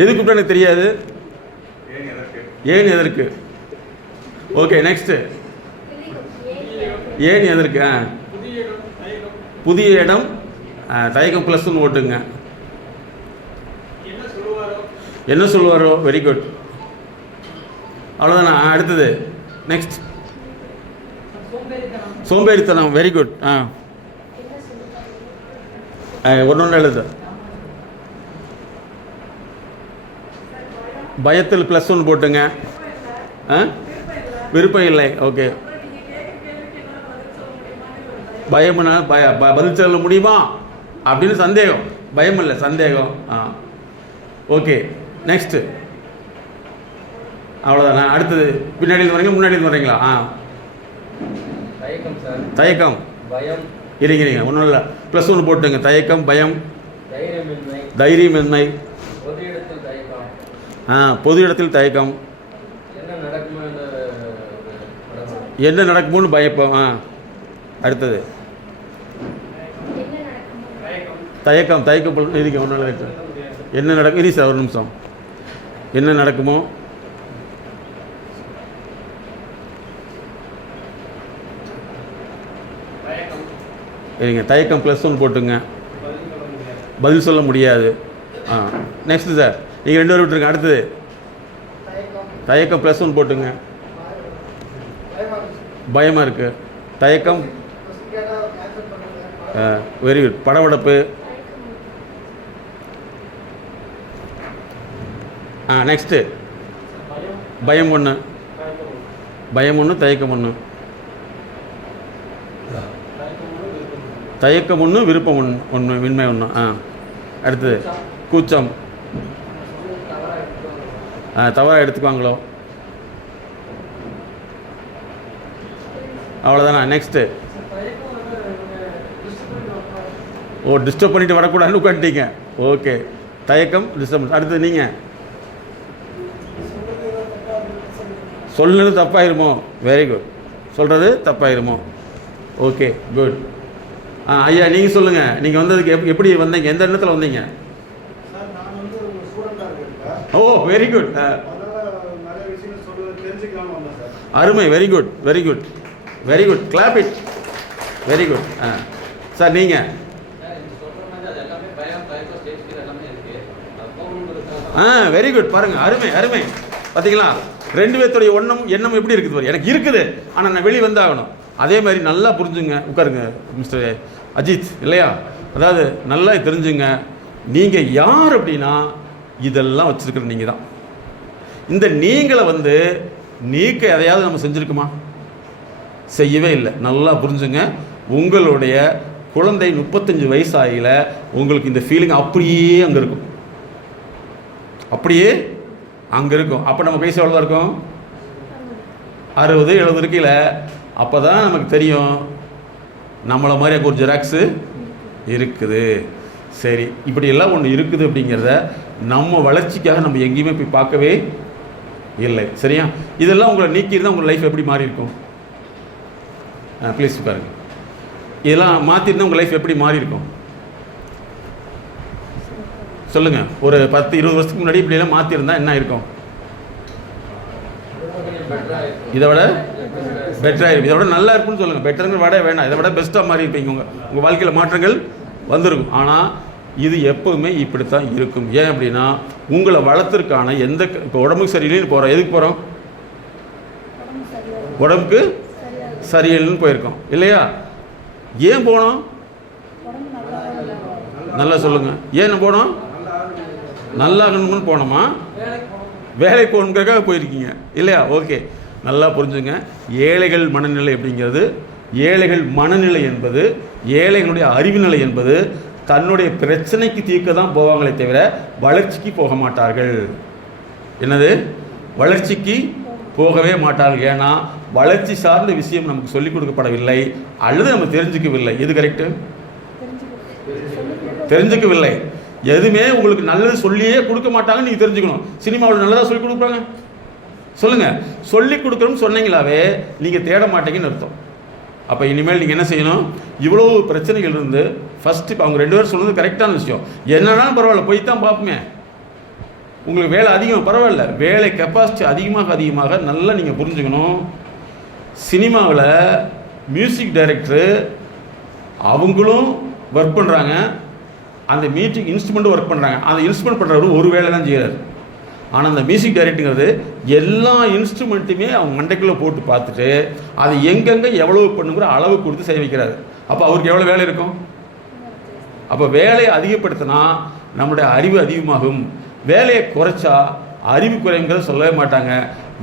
எது கூப்பிட்டா எனக்கு தெரியாது. ஏன் எதற்கு? ஓகே, நெக்ஸ்ட் ஏன் எதற்கு? புதிய இடம். தயக்கம் +1 ஓட்டுங்க. என்ன சொல்லுவாரோ? வெரி குட், அவ்வளோதானா? அடுத்தது நெக்ஸ்ட் சோம்பேறித்தனம். Very good. ஒன்று எழுது. பயத்தில் +1 போட்டுங்க. விருப்பம் இல்லை. ஓகே, பயம்னா பதில் சொல்ல முடியுமா அப்படின்னு சந்தேகம். பயம் இல்லை, சந்தேகம். ஓகே, நெக்ஸ்ட்டு அவ்வளோதானா? அடுத்தது பின்னாடி வரீங்க, முன்னாடி வரீங்களா? தயக்கம் இருங்க, ஒன்றும் இல்லை, +1 போட்டுங்க. தயக்கம், பயம், தைரியமின்மை. பொது இடத்தில் தயக்கம். என்ன நடக்குமோன்னு பயப்போம். அடுத்தது தயக்கம் இருங்க, ஒன்றும் இல்லை, என்ன நடக்கும்? இரு சார், ஒரு நிமிஷம். என்ன நடக்குமோ? சரிங்க, தயக்கம் +1 போட்டுங்க. பதில் சொல்ல முடியாது. நெக்ஸ்ட் சார், நீங்கள் 2 பேர் விட்டுருங்க. அடுத்தது தயக்கம் +1 போட்டுங்க. பயமாக இருக்குது. தயக்கம். Very good. படபடப்பு. நெக்ஸ்ட்டு பயம் 1, தயக்கம் 1. தயக்கம் 1, விருப்பம் 1, விண்மை 1. அடுத்தது கூச்சம். தவறாக எடுத்துக்குவாங்களோ? அவ்வளோதானா? நெக்ஸ்ட்டு டிஸ்டர்ப் பண்ணிட்டு வரக்கூடாதுன்னு உட்காந்துட்டீங்க. ஓகே, தயக்கம், டிஸ்டர்பன்ஸ். அடுத்தது நீங்கள் சொல்லுறது தப்பாயிருமோ? வெரி குட், சொல்கிறது தப்பாயிருமோ? Okay, good. ஐயா, நீங்கள் சொல்லுங்கள், நீங்கள் வந்ததுக்கு எப்படி வந்தீங்க? எந்த இடத்துல வந்தீங்க? Oh, very good. அருமை, very good, very good, very good. Clap it. Very good. Sir நீங்கள் வெரி குட். பாருங்க, அருமை அருமை. பார்த்தீங்களா, 2 பேர்த்துடைய எண்ணம் எப்படி இருக்குது பாரு. எனக்கு இருக்குது, ஆனால் நான் வெளியே வந்தாகணும். அதே மாதிரி நல்லா புரிஞ்சுங்க. உட்காருங்க மிஸ்டர் அஜித், இல்லையா? அதாவது நல்லா தெரிஞ்சுங்க, நீங்கள் யார் அப்படின்னா இதெல்லாம் வச்சுருக்கிற நீங்கள் தான். இந்த நீங்களை நீக்க எதையாவது நம்ம செஞ்சுருக்குமா? செய்யவே இல்லை. நல்லா புரிஞ்சுங்க. உங்களுடைய குழந்தை 35 வயசு ஆகல உங்களுக்கு இந்த ஃபீலிங் அப்படியே அங்கே இருக்கும், அப்படியே அங்கே இருக்கும். அப்போ நம்ம வயசு எவ்வளோ இருக்கும்? 60-70 இருக்கையில். அப்போ தான் நமக்கு தெரியும் நம்மளை மாதிரி அங்கே ஒரு ஜெராக்ஸு இருக்குது. சரி, இப்படியெல்லாம் ஒன்று இருக்குது அப்படிங்கிறத நம்ம வளர்ச்சிக்காக நம்ம எங்கேயுமே போய் பார்க்கவே இல்லை. சரியா? இதெல்லாம் உங்களை நீக்கியிருந்தால் உங்கள் லைஃப் எப்படி மாறி இருக்கும்? ப்ளீஸ் பாருங்க. இதெல்லாம் மாற்றிருந்தால் உங்கள் லைஃப் எப்படி மாறி இருக்கும் சொல்லுங்கள். ஒரு 10-20 வருஷத்துக்கு முன்னாடி இப்படியெல்லாம் மாற்றிருந்தா என்ன இருக்கும்? இதை விட பெட்டராக இருக்கும். இதை விட நல்லா இருக்குன்னு சொல்லுங்கள். பெட்டருங்கிற விட வேணாம், இதை விட பெஸ்ட்டாக மாறி இருப்பீங்க. உங்கள் வாழ்க்கையில் மாற்றங்கள் வந்திருக்கும். ஆனால் இது எப்போவுமே இப்படித்தான் இருக்கும். ஏன் அப்படின்னா உங்களை வளர்த்துருக்கான எந்த இப்போ உடம்புக்கு சரியில்லைன்னு போகிறோம். எதுக்கு போகிறோம்? உடம்புக்கு சரியில்லைன்னு போயிருக்கோம் இல்லையா? ஏன் போனோம்? நல்லா சொல்லுங்கள். ஏன் போனோம்? நல்லாகணும்னு போனோமா? வேலைக்கு போகணுங்கிறக்காக போயிருக்கீங்க இல்லையா? ஓகே, நல்லா புரிஞ்சுங்க. ஏழைகள் மனநிலை அப்படிங்கிறது, ஏழைகள் மனநிலை என்பது, ஏழைகளுடைய அறிவு நிலை என்பது தன்னுடைய பிரச்சனைக்கு தீர்க்க தான் போவாங்களே தவிர வளர்ச்சிக்கு போக மாட்டார்கள். என்னது? வளர்ச்சிக்கு போகவே மாட்டார்கள். ஏன்னா வளர்ச்சி சார்ந்த விஷயம் நமக்கு சொல்லிக் கொடுக்கப்படவில்லை அல்லது நம்ம தெரிஞ்சுக்கவில்லை. எது கரெக்டு? தெரிஞ்சுக்கவில்லை. எதுவுமே உங்களுக்கு நல்லது சொல்லியே கொடுக்க மாட்டாங்க. நீங்கள் தெரிஞ்சுக்கணும். சினிமாவில் நல்லதாக சொல்லி கொடுக்குறாங்க சொல்லுங்கள். சொல்லி கொடுக்குறோம்னு சொன்னீங்களாவே நீங்கள் தேட மாட்டீங்கன்னு அர்த்தம். அப்போ இனிமேல் நீங்கள் என்ன செய்யணும்? இவ்வளோ பிரச்சனைகள் இருந்து ஃபஸ்ட்டு இப்போ அவங்க 2 பேரும் சொன்னது கரெக்டான விஷயம். என்னன்னாலும் பரவாயில்ல, போய் தான் பார்ப்போமே. உங்களுக்கு வேலை அதிகம் பரவாயில்ல, வேலை கெப்பாசிட்டி அதிகமாக நல்லா நீங்கள் புரிஞ்சுக்கணும். சினிமாவில் மியூசிக் டைரக்டரு அவங்களும் ஒர்க் பண்ணுறாங்க, அந்த மியூசிக் இன்ஸ்ட்ருமெண்ட்டும் ஒர்க் பண்ணுறாங்க. அந்த இன்ஸ்ட்ருமெண்ட் பண்ணுறவர் ஒரு வேலை தான் செய்கிறார். ஆனால் அந்த மியூசிக் டைரக்டருங்கிறது எல்லா இன்ஸ்ட்ருமெண்ட்டுமே அவங்க மண்டைக்குள்ளே போட்டு பார்த்துட்டு அது எங்கெங்கே எவ்வளவு பண்ணுங்கிற அளவு கொடுத்து செய்ய வைக்கிறாரு. அப்போ அவருக்கு எவ்வளோ வேலை இருக்கும்? அப்போ வேலையை அதிகப்படுத்தினா நம்முடைய அறிவு அதிகமாகும். வேலையை குறைச்சா அறிவு குறைங்கிறத சொல்லவே மாட்டாங்க.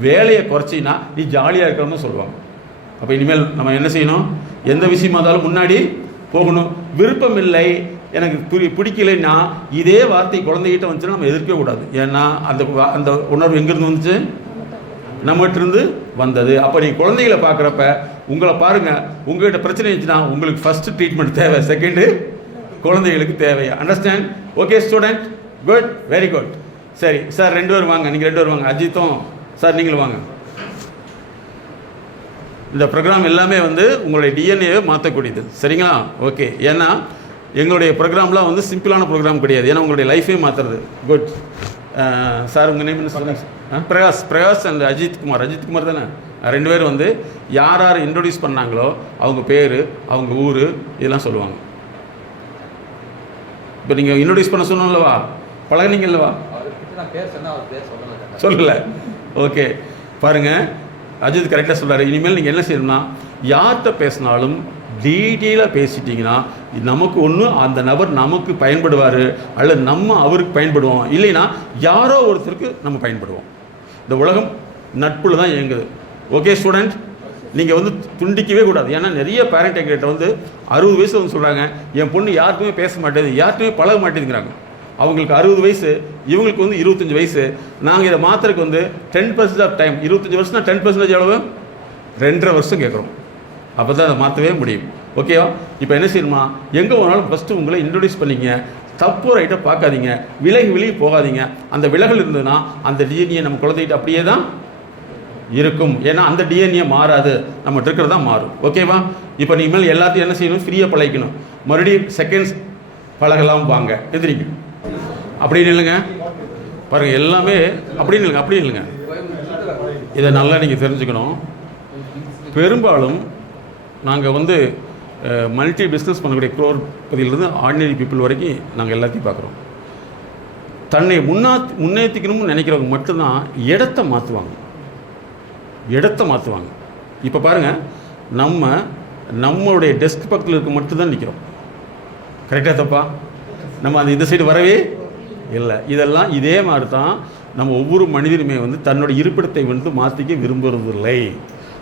வேலையை குறைச்சின்னா நீ ஜாலியாக இருக்கிறோம்னு சொல்லுவாங்க. அப்போ இனிமேல் நம்ம என்ன செய்யணும்? எந்த விஷயமா இருந்தாலும் முன்னாடி போகணும். விருப்பம் இல்லை, எனக்கு பிடிக்கலைன்னா இதே வார்த்தை குழந்தைகிட்ட வந்துச்சுன்னா நம்ம எதிர்க்கவே கூடாது. ஏன்னா அந்த உணர்வு எங்கேருந்து வந்துச்சு? நம்மகிட்ட இருந்து வந்தது. அப்போ நீங்கள் குழந்தைகளை பார்க்குறப்ப உங்களை பாருங்கள். உங்கள்கிட்ட பிரச்சனை இருந்துச்சுன்னா உங்களுக்கு ஃபஸ்ட்டு ட்ரீட்மெண்ட் தேவை, செகண்டு குழந்தைகளுக்கு தேவையா? Understand? Okay student, good, very good. சரி சார், 2 பேரும் வாங்க. நீங்கள் 2 பேரும் வாங்க. அஜித்தும் சார் நீங்களும் வாங்க. இந்த ப்ரோக்ராம் எல்லாமே வந்து உங்களுடைய டிஎன்ஏவை மாற்றக்கூடியது. சரிங்களா? ஓகே. ஏன்னா எங்களுடைய ப்ரோக்ராம்லாம் வந்து சிம்பிளான ப்ரோக்ராம் கிடையாது. ஏன்னா உங்களுடைய லைஃபே மாற்றுறது. குட் சார், உங்கள் நேம் என்ன சொல்லுங்கள்? பிரகாஷ் அண்ட் அஜித் குமார் தானே? 2 பேரும் வந்து யார் யார் இன்ட்ரொடியூஸ் பண்ணாங்களோ அவங்க பேர், அவங்க ஊர் இதெல்லாம் சொல்லுவாங்க. இப்போ நீங்கள் இன்ட்ரொடியூஸ் பண்ண சொன்னோம்லவா, பழகினீங்கல்லவா? சொல்லலை. ஓகே, பாருங்கள், அஜித் கரெக்டாக சொல்கிறாரு. இனிமேல் நீங்கள் என்ன செய்யணும்னா யார்கிட்ட பேசினாலும் டீட்டெயிலாக பேசிட்டிங்கன்னா நமக்கு ஒன்று அந்த நபர் நமக்கு பயன்படுவார் அல்லது நம்ம அவருக்கு பயன்படுவோம். இல்லைன்னா யாரோ ஒருத்தருக்கு நம்ம பயன்படுவோம். இந்த உலகம் நட்புல தான் இயங்குது. ஓகே ஸ்டூடெண்ட், நீங்கள் வந்து துண்டிக்கவே கூடாது. ஏன்னா நிறைய பேரண்ட் எங்கிட்ட வந்து 60 வயசு வந்து சொல்கிறாங்க, என் பொண்ணு யாருக்குமே பேச மாட்டேது, யார்ட்டுமே பழக மாட்டேங்கிறாங்க. அவங்களுக்கு 60 வயசு, இவங்களுக்கு வந்து 25 வயசு. நாங்கள் இதை மாத்திரக்கு வந்து 10% ஆஃப் டைம், 25 வருஷம்னா 10% எவ்வளவு? 2.5 வருஷம் கேட்குறோம். அப்போ தான் அதை மாற்றவே முடியும். ஓகேவா? இப்போ என்ன செய்யணுமா, எங்கே போனாலும் ஃபஸ்ட்டு உங்களை இன்ட்ரொடியூஸ் பண்ணிங்க. தப்பு ரைட்டாக பார்க்காதீங்க, விலகி போகாதீங்க. அந்த விலகல் இருந்ததுன்னா அந்த டிஎன்ஏ நம்ம குழந்தைகிட்ட அப்படியே தான் இருக்கும். ஏன்னா அந்த டிஎன்ஏ மாறாது, நம்ம இருக்கிறது தான் மாறும். ஓகேவா? இப்போ நீங்கள் எல்லாத்தையும் என்ன செய்யணும்? ஃப்ரீயாக பழகிக்கணும். மறுபடியும் செகண்ட்ஸ் பழகலாம் வாங்க, எதிரிங்க அப்படின்னு இல்லைங்க. பாருங்கள், எல்லாமே அப்படின்னு இல்லைங்க. இதை நல்லா நீங்கள் தெரிஞ்சுக்கணும். பெரும்பாலும் நாங்கள் வந்து மல்டி பிஸ்னஸ் பண்ணக்கூடிய குரோர்பதியிலிருந்து ஆர்டினரி பீப்புள் வரைக்கும் நாங்கள் எல்லாத்தையும் பார்க்குறோம். தன்னை முன்னேற்றிக்கணும்னு நினைக்கிறவங்க மட்டும்தான் இடத்த மாற்றுவாங்க. இப்போ பாருங்கள், நம்மளுடைய டெஸ்க் பக்கத்தில் இருக்க மட்டும்தான் நிற்கிறோம். கரெக்டாக தப்பா? நம்ம அந்த இந்த சைடு வரவே இல்லை. இதெல்லாம் இதே மாதிரி தான் நம்ம ஒவ்வொரு மனிதனுமே வந்து தன்னுடைய இருப்பிடத்தை வந்து மாற்றிக்க விரும்புறதில்லை.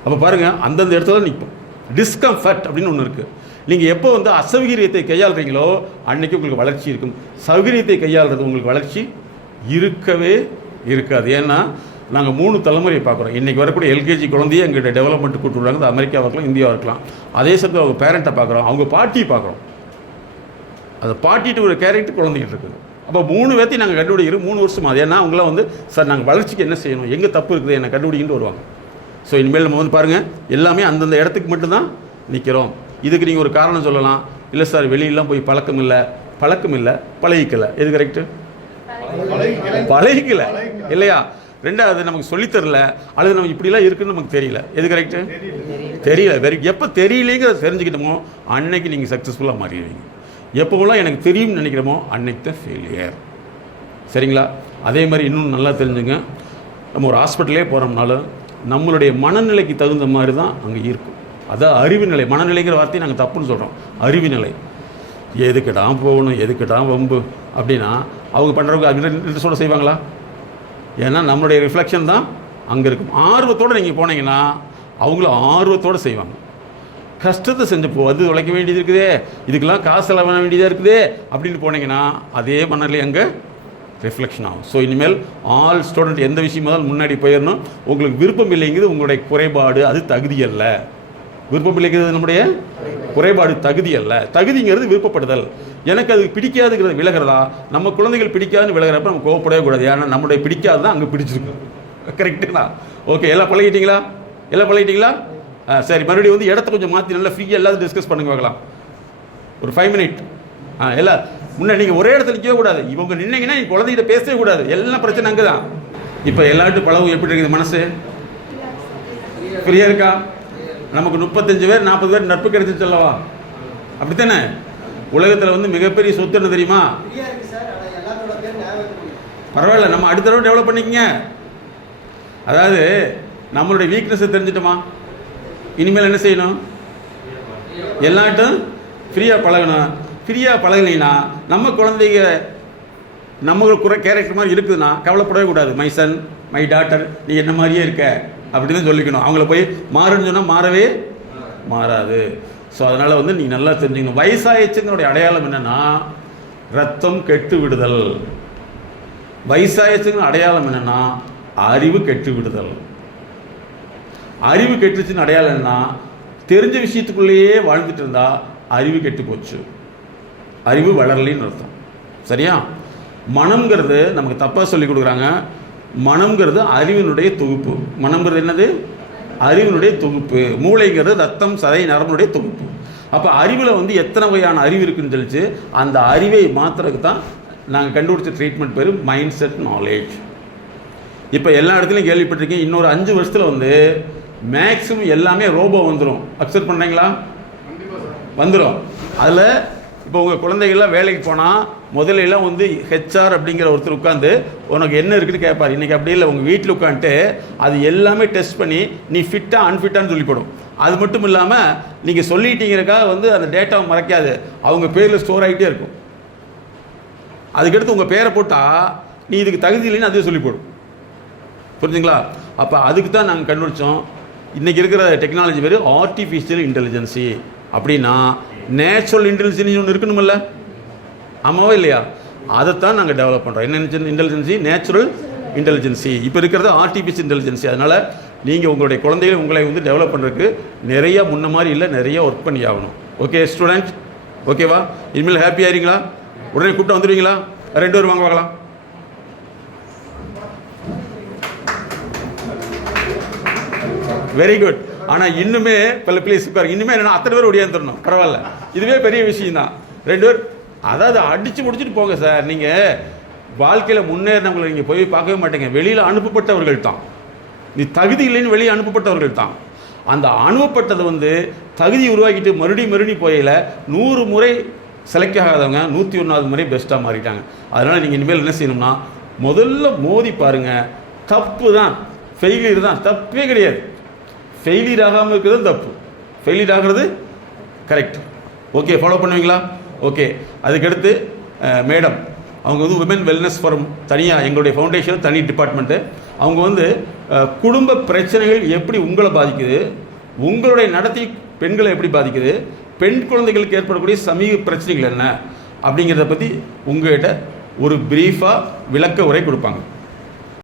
அப்போ பாருங்கள், அந்தந்த இடத்துல நிற்போம். டிஸ்கம்ஃபர்ட் அப்படின்னு ஒன்று இருக்குது. நீங்கள் எப்போ வந்து அசௌகரியத்தை கையாளுறீங்களோ அன்றைக்கி உங்களுக்கு வளர்ச்சி இருக்கும். சௌகரியத்தை கையாளுறது உங்களுக்கு வளர்ச்சி இருக்கவே இருக்காது. ஏன்னா நாங்கள் 3 தலைமுறையை பார்க்குறோம். இன்றைக்கி வரக்கூடிய எல்கேஜி குழந்தையே எங்கள்கிட்ட டெவலப்மெண்ட் கூட்டு விடுறாங்க. அது அமெரிக்காவாக இருக்கலாம், இந்தியாவாக இருக்கலாம். அதே சமயத்தில் அவங்க பேரண்ட்டை பார்க்குறோம், அவங்க பாட்டியை பார்க்குறோம். அது பாட்டிட்டு ஒரு கேரக்டர் குழந்தைகிட்டு இருக்குது. அப்போ 3 பேர்த்தையும் நாங்கள் கண்டுபிடிக்கிறோம் 3 வருஷமா. அது ஏன்னா அவங்களாம் வந்து சார் நாங்கள் வளர்ச்சிக்கு என்ன செய்யணும், எங்கே தப்பு இருக்குது என்னை கண்டுபிடிக்கிட்டு வருவாங்க. ஸோ இனிமேல் நம்ம வந்து பாருங்கள் எல்லாமே அந்தந்த இடத்துக்கு மட்டும்தான் நிற்கிறோம். இதுக்கு நீங்கள் ஒரு காரணம் சொல்லலாம், இல்லை சார் வெளியெல்லாம் போய் பழக்கம் இல்லை, பழகிக்கலை. எது கரெக்டு? பழகிக்கலை இல்லையா? 2வது நமக்கு சொல்லித்தரல, அல்லது நம்ம இப்படிலாம் இருக்குன்னு நமக்கு தெரியல. எது கரெக்டு? தெரியல. எப்போ தெரியலேங்கிறத தெரிஞ்சுக்கிட்டோமோ அன்னைக்கு நீங்கள் சக்ஸஸ்ஃபுல்லாக மாறிடுவீங்க. எப்போவெல்லாம் எனக்கு தெரியும்னு நினைக்கிறோமோ அன்னைக்கு தான் ஃபெயிலியர். சரிங்களா? அதே மாதிரி இன்னும் நல்லா தெரிஞ்சுங்க, நம்ம ஒரு ஹாஸ்பிட்டலே போகிறோம்னாலும் நம்மளுடைய மனநிலைக்கு தகுந்த மாதிரி தான் அங்கே இருக்கும். அதான் அறிவு நிலை. மனநிலைங்கிற வார்த்தையை நாங்கள் தப்புன்னு சொல்கிறோம். அறிவு நிலை. எதுக்கிட்டா போகணும், எதுக்கிட்டா வம்பு அப்படின்னா அவங்க பண்ணுறவங்க அது இன்ட்ரெஸ்டோடு செய்வாங்களா? ஏன்னா நம்மளுடைய ரிஃப்ளெக்ஷன் தான் அங்கே இருக்கும். ஆர்வத்தோடு நீங்கள் போனீங்கன்னா அவங்களும் ஆர்வத்தோடு செய்வாங்க. கஷ்டத்தை செஞ்சு அது உழைக்க வேண்டியது இருக்குதே, இதுக்கெல்லாம் காசு செலவு பண்ண வேண்டியதாக இருக்குதே அப்படின்னு போனீங்கன்னா அதே மனநிலை அங்கே ரிஃப்ளெக்ஷன் ஆகும். ஸோ இனிமேல் ஆல் ஸ்டூடெண்ட் எந்த விஷயமா தான் முன்னாடி போயிடணும். உங்களுக்கு விருப்பம் இல்லைங்கிறது உங்களுடைய குறைபாடு, அது தகுதி அல்ல. விருப்பம் இல்லைங்கிறது நம்முடைய குறைபாடு, தகுதி அல்ல. தகுதிங்கிறது விருப்பப்படுதல். எனக்கு அது பிடிக்காதுங்கிறது விலகிறதா? நம்ம குழந்தைகள் பிடிக்காதுன்னு விலகிறப்ப நம்ம கோவப்படவே கூடாது. ஏன்னா நம்முடைய பிடிக்காது தான் அங்கே பிடிச்சிருக்கு. கரெக்டுங்களா? ஓகே, எல்லாம் பழகிட்டீங்களா? சரி, மறுபடியும் வந்து இடத்த கொஞ்சம் மாற்றி நல்லா ஃப்ரீயாக எல்லாத்தையும் டிஸ்கஸ் பண்ணுங்க பார்க்கலாம். ஒரு 5 மினிட். எல்லாம் முன்னாடி நீங்கள் ஒரே இடத்துல நிற்கவே கூடாது. இவங்க நின்னீங்கன்னா நீங்கள் குழந்தைகிட்ட பேசவே கூடாது. எல்லாம் பிரச்சனை அங்கே தான். இப்போ எல்லாட்டும் பழகும் எப்படி இருக்குது? மனசு ஃப்ரீயாக இருக்கா? நமக்கு 35 பேர் 40 பேர் நட்பு கிடைச்சி சொல்லவா? அப்படித்தானே? உலகத்தில் வந்து மிகப்பெரிய சொத்து என்ன தெரியுமா? பரவாயில்ல, நம்ம அடுத்த தடவை டெவலப் பண்ணிக்கங்க. அதாவது நம்மளுடைய வீக்னஸை தெரிஞ்சிட்டோமா, இனிமேல் என்ன செய்யணும்? எல்லாட்டும் ஃப்ரீயாக பழகணும். ஃப்ரீயாக பழகலைன்னா நம்ம குழந்தைங்க நம்ம கேரக்டர் மாதிரி இருக்குதுன்னா கவலைப்படவே கூடாது. மை சன், மை டாட்டர், நீ என்ன மாதிரியே இருக்க அப்படின்னு சொல்லிக்கணும். அவங்கள போய் மாறுன்னு சொன்னால் மாறவே மாறாது. ஸோ அதனால் வந்து நீங்கள் நல்லா தெரிஞ்சுக்கணும். வயசாயிடுச்சுங்களுடைய அடையாளம் என்னென்னா ரத்தம் கெட்டு விடுதல். வயசாயிடுச்சுங்கிற அடையாளம் என்னென்னா அறிவு கெட்டு விடுதல். அறிவு கெட்டுச்சுன்னு அடையாளம் என்னன்னா தெரிஞ்ச விஷயத்துக்குள்ளேயே வாழ்ந்துட்டு இருந்தா அறிவு கெட்டு போச்சு, அறிவு வளரலின்னு அர்த்தம். சரியா? மனம்ங்கிறது நமக்கு தப்பாக சொல்லி கொடுக்குறாங்க. மனம்ங்கிறது அறிவினுடைய தொகுப்பு. மனம்ங்கிறது என்னது? அறிவினுடைய தொகுப்பு. மூளைங்கிறது ரத்தம், சதை, நரம்புடைய தொகுப்பு. அப்போ அறிவில் வந்து எத்தனை வகையான அறிவு இருக்குன்னு சொல்லிச்சு அந்த அறிவை மாத்திரக்கு தான் நாங்கள் கண்டுபிடிச்ச ட்ரீட்மெண்ட் பேர் மைண்ட் செட் நாலேஜ். இப்போ எல்லா இடத்துலையும் கேள்விப்பட்டிருக்கேன். இன்னொரு 5 வருஷத்தில் வந்து மேக்ஸிமம் எல்லாமே ரோபோ வந்துடும். அக்செப்ட் பண்ணுறீங்களா? வந்துடும். அதில் இப்போ உங்கள் குழந்தைகள்லாம் வேலைக்கு போனால் முதலெல்லாம் வந்து ஹெச்ஆர் அப்படிங்கிற ஒருத்தர் உட்காந்து உனக்கு என்ன இருக்குன்னு கேட்பார். இன்றைக்கி அப்படி இல்லை, உங்கள் வீட்டில் உட்காந்துட்டு அது எல்லாமே டெஸ்ட் பண்ணி நீ ஃபிட்டாக அன்ஃபிட்டான்னு சொல்லிப்படும். அது மட்டும் இல்லாமல் நீங்கள் சொல்லிட்டீங்கிறக்காக வந்து அந்த டேட்டாவை மறைக்காது, அவங்க பேரில் ஸ்டோர் ஆகிட்டே இருக்கும். அதுக்கடுத்து உங்கள் பேரை போட்டால் நீ இதுக்கு தகுதி இல்லைன்னு அதே சொல்லிப்போடும். புரிஞ்சுங்களா? அப்போ அதுக்கு தான் நாங்கள் கண்டுபிடிச்சோம். இன்றைக்கி இருக்கிற டெக்னாலஜி பேர் ஆர்டிஃபிஷியல் இன்டெலிஜென்சி. அப்படின்னா நேச்சுரல் இன்டெலிஜென்சி ஒன்று இருக்கணுமில்ல? ஆமாவா இல்லையா? அதைத்தான் நாங்கள் டெவலப் பண்ணுறோம். என்ன இன்டெலிஜென்சி? Natural intelligence. இப்போ இருக்கிறது ஆர்டிஃபிஷியல் இன்டெலிஜென்சி. அதனால் நீங்கள் உங்களுடைய குழந்தைகளை உங்களை வந்து டெவலப் பண்ணுறதுக்கு நிறையா முன்ன மாதிரி இல்லை, நிறைய ஒர்க் பண்ணி ஆகணும். ஓகே ஸ்டூடெண்ட், ஓகேவா? இனிமேல் ஹாப்பி ஆகிறீங்களா? உடனே கூப்பிட்டு வந்துடுவீங்களா? 2 பேர் வாங்க பார்க்கலாம். Very good. ஆனால் இன்னுமே ப்ளீஸ் உட்காரு. இன்னுமே என்னென்னா அத்தனை பேர் ஒடியாந்துடணும். பரவாயில்ல, இதுவே பெரிய விஷயம் தான். 2 பேர் அதாவது அடித்து முடிச்சுட்டு போங்க சார். நீங்கள் வாழ்க்கையில் முன்னேறினவங்களை நீங்கள் போய் பார்க்கவே மாட்டீங்க. வெளியில் அனுப்பப்பட்டவர்கள் தான். நீ தகுதி இல்லைன்னு வெளியே அனுப்பப்பட்டவர்கள் தான். அந்த அனுப்பப்பட்டதை வந்து தகுதி உருவாக்கிட்டு மறுபடியும் போயில 100 முறை செலக்ட் ஆகாதவங்க 101வது முறை பெஸ்ட்டாக மாறிட்டாங்க. அதனால் நீங்கள் இனிமேல் என்ன செய்யணும்னா முதல்ல மோதி பாருங்கள். தப்பு தான், ஃபெயிலியர் தான், தப்பே கிடையாது. ஃபெயிலியர் ஆகாமல் இருக்கிறது தப்பு, ஃபெயிலியர் ஆகிறது கரெக்ட். ஓகே, ஃபாலோ பண்ணுவீங்களா? ஓகே. அதுக்கடுத்து மேடம் அவங்க வந்து விமன் வெல்னஸ் ஃபாரம் தனியாக எங்களுடைய ஃபவுண்டேஷன் தனி டிபார்ட்மெண்ட்டு. அவங்க வந்து குடும்ப பிரச்சனைகள் எப்படி உங்களை பாதிக்குது, உங்களுடைய நடத்தை பெண்களை எப்படி பாதிக்குது, பெண் குழந்தைகளுக்கு ஏற்படக்கூடிய சமீப பிரச்சனைகள் என்ன அப்படிங்கிறத பற்றி உங்கள்கிட்ட ஒரு பிரீஃபாக விளக்க உரை கொடுப்பாங்க.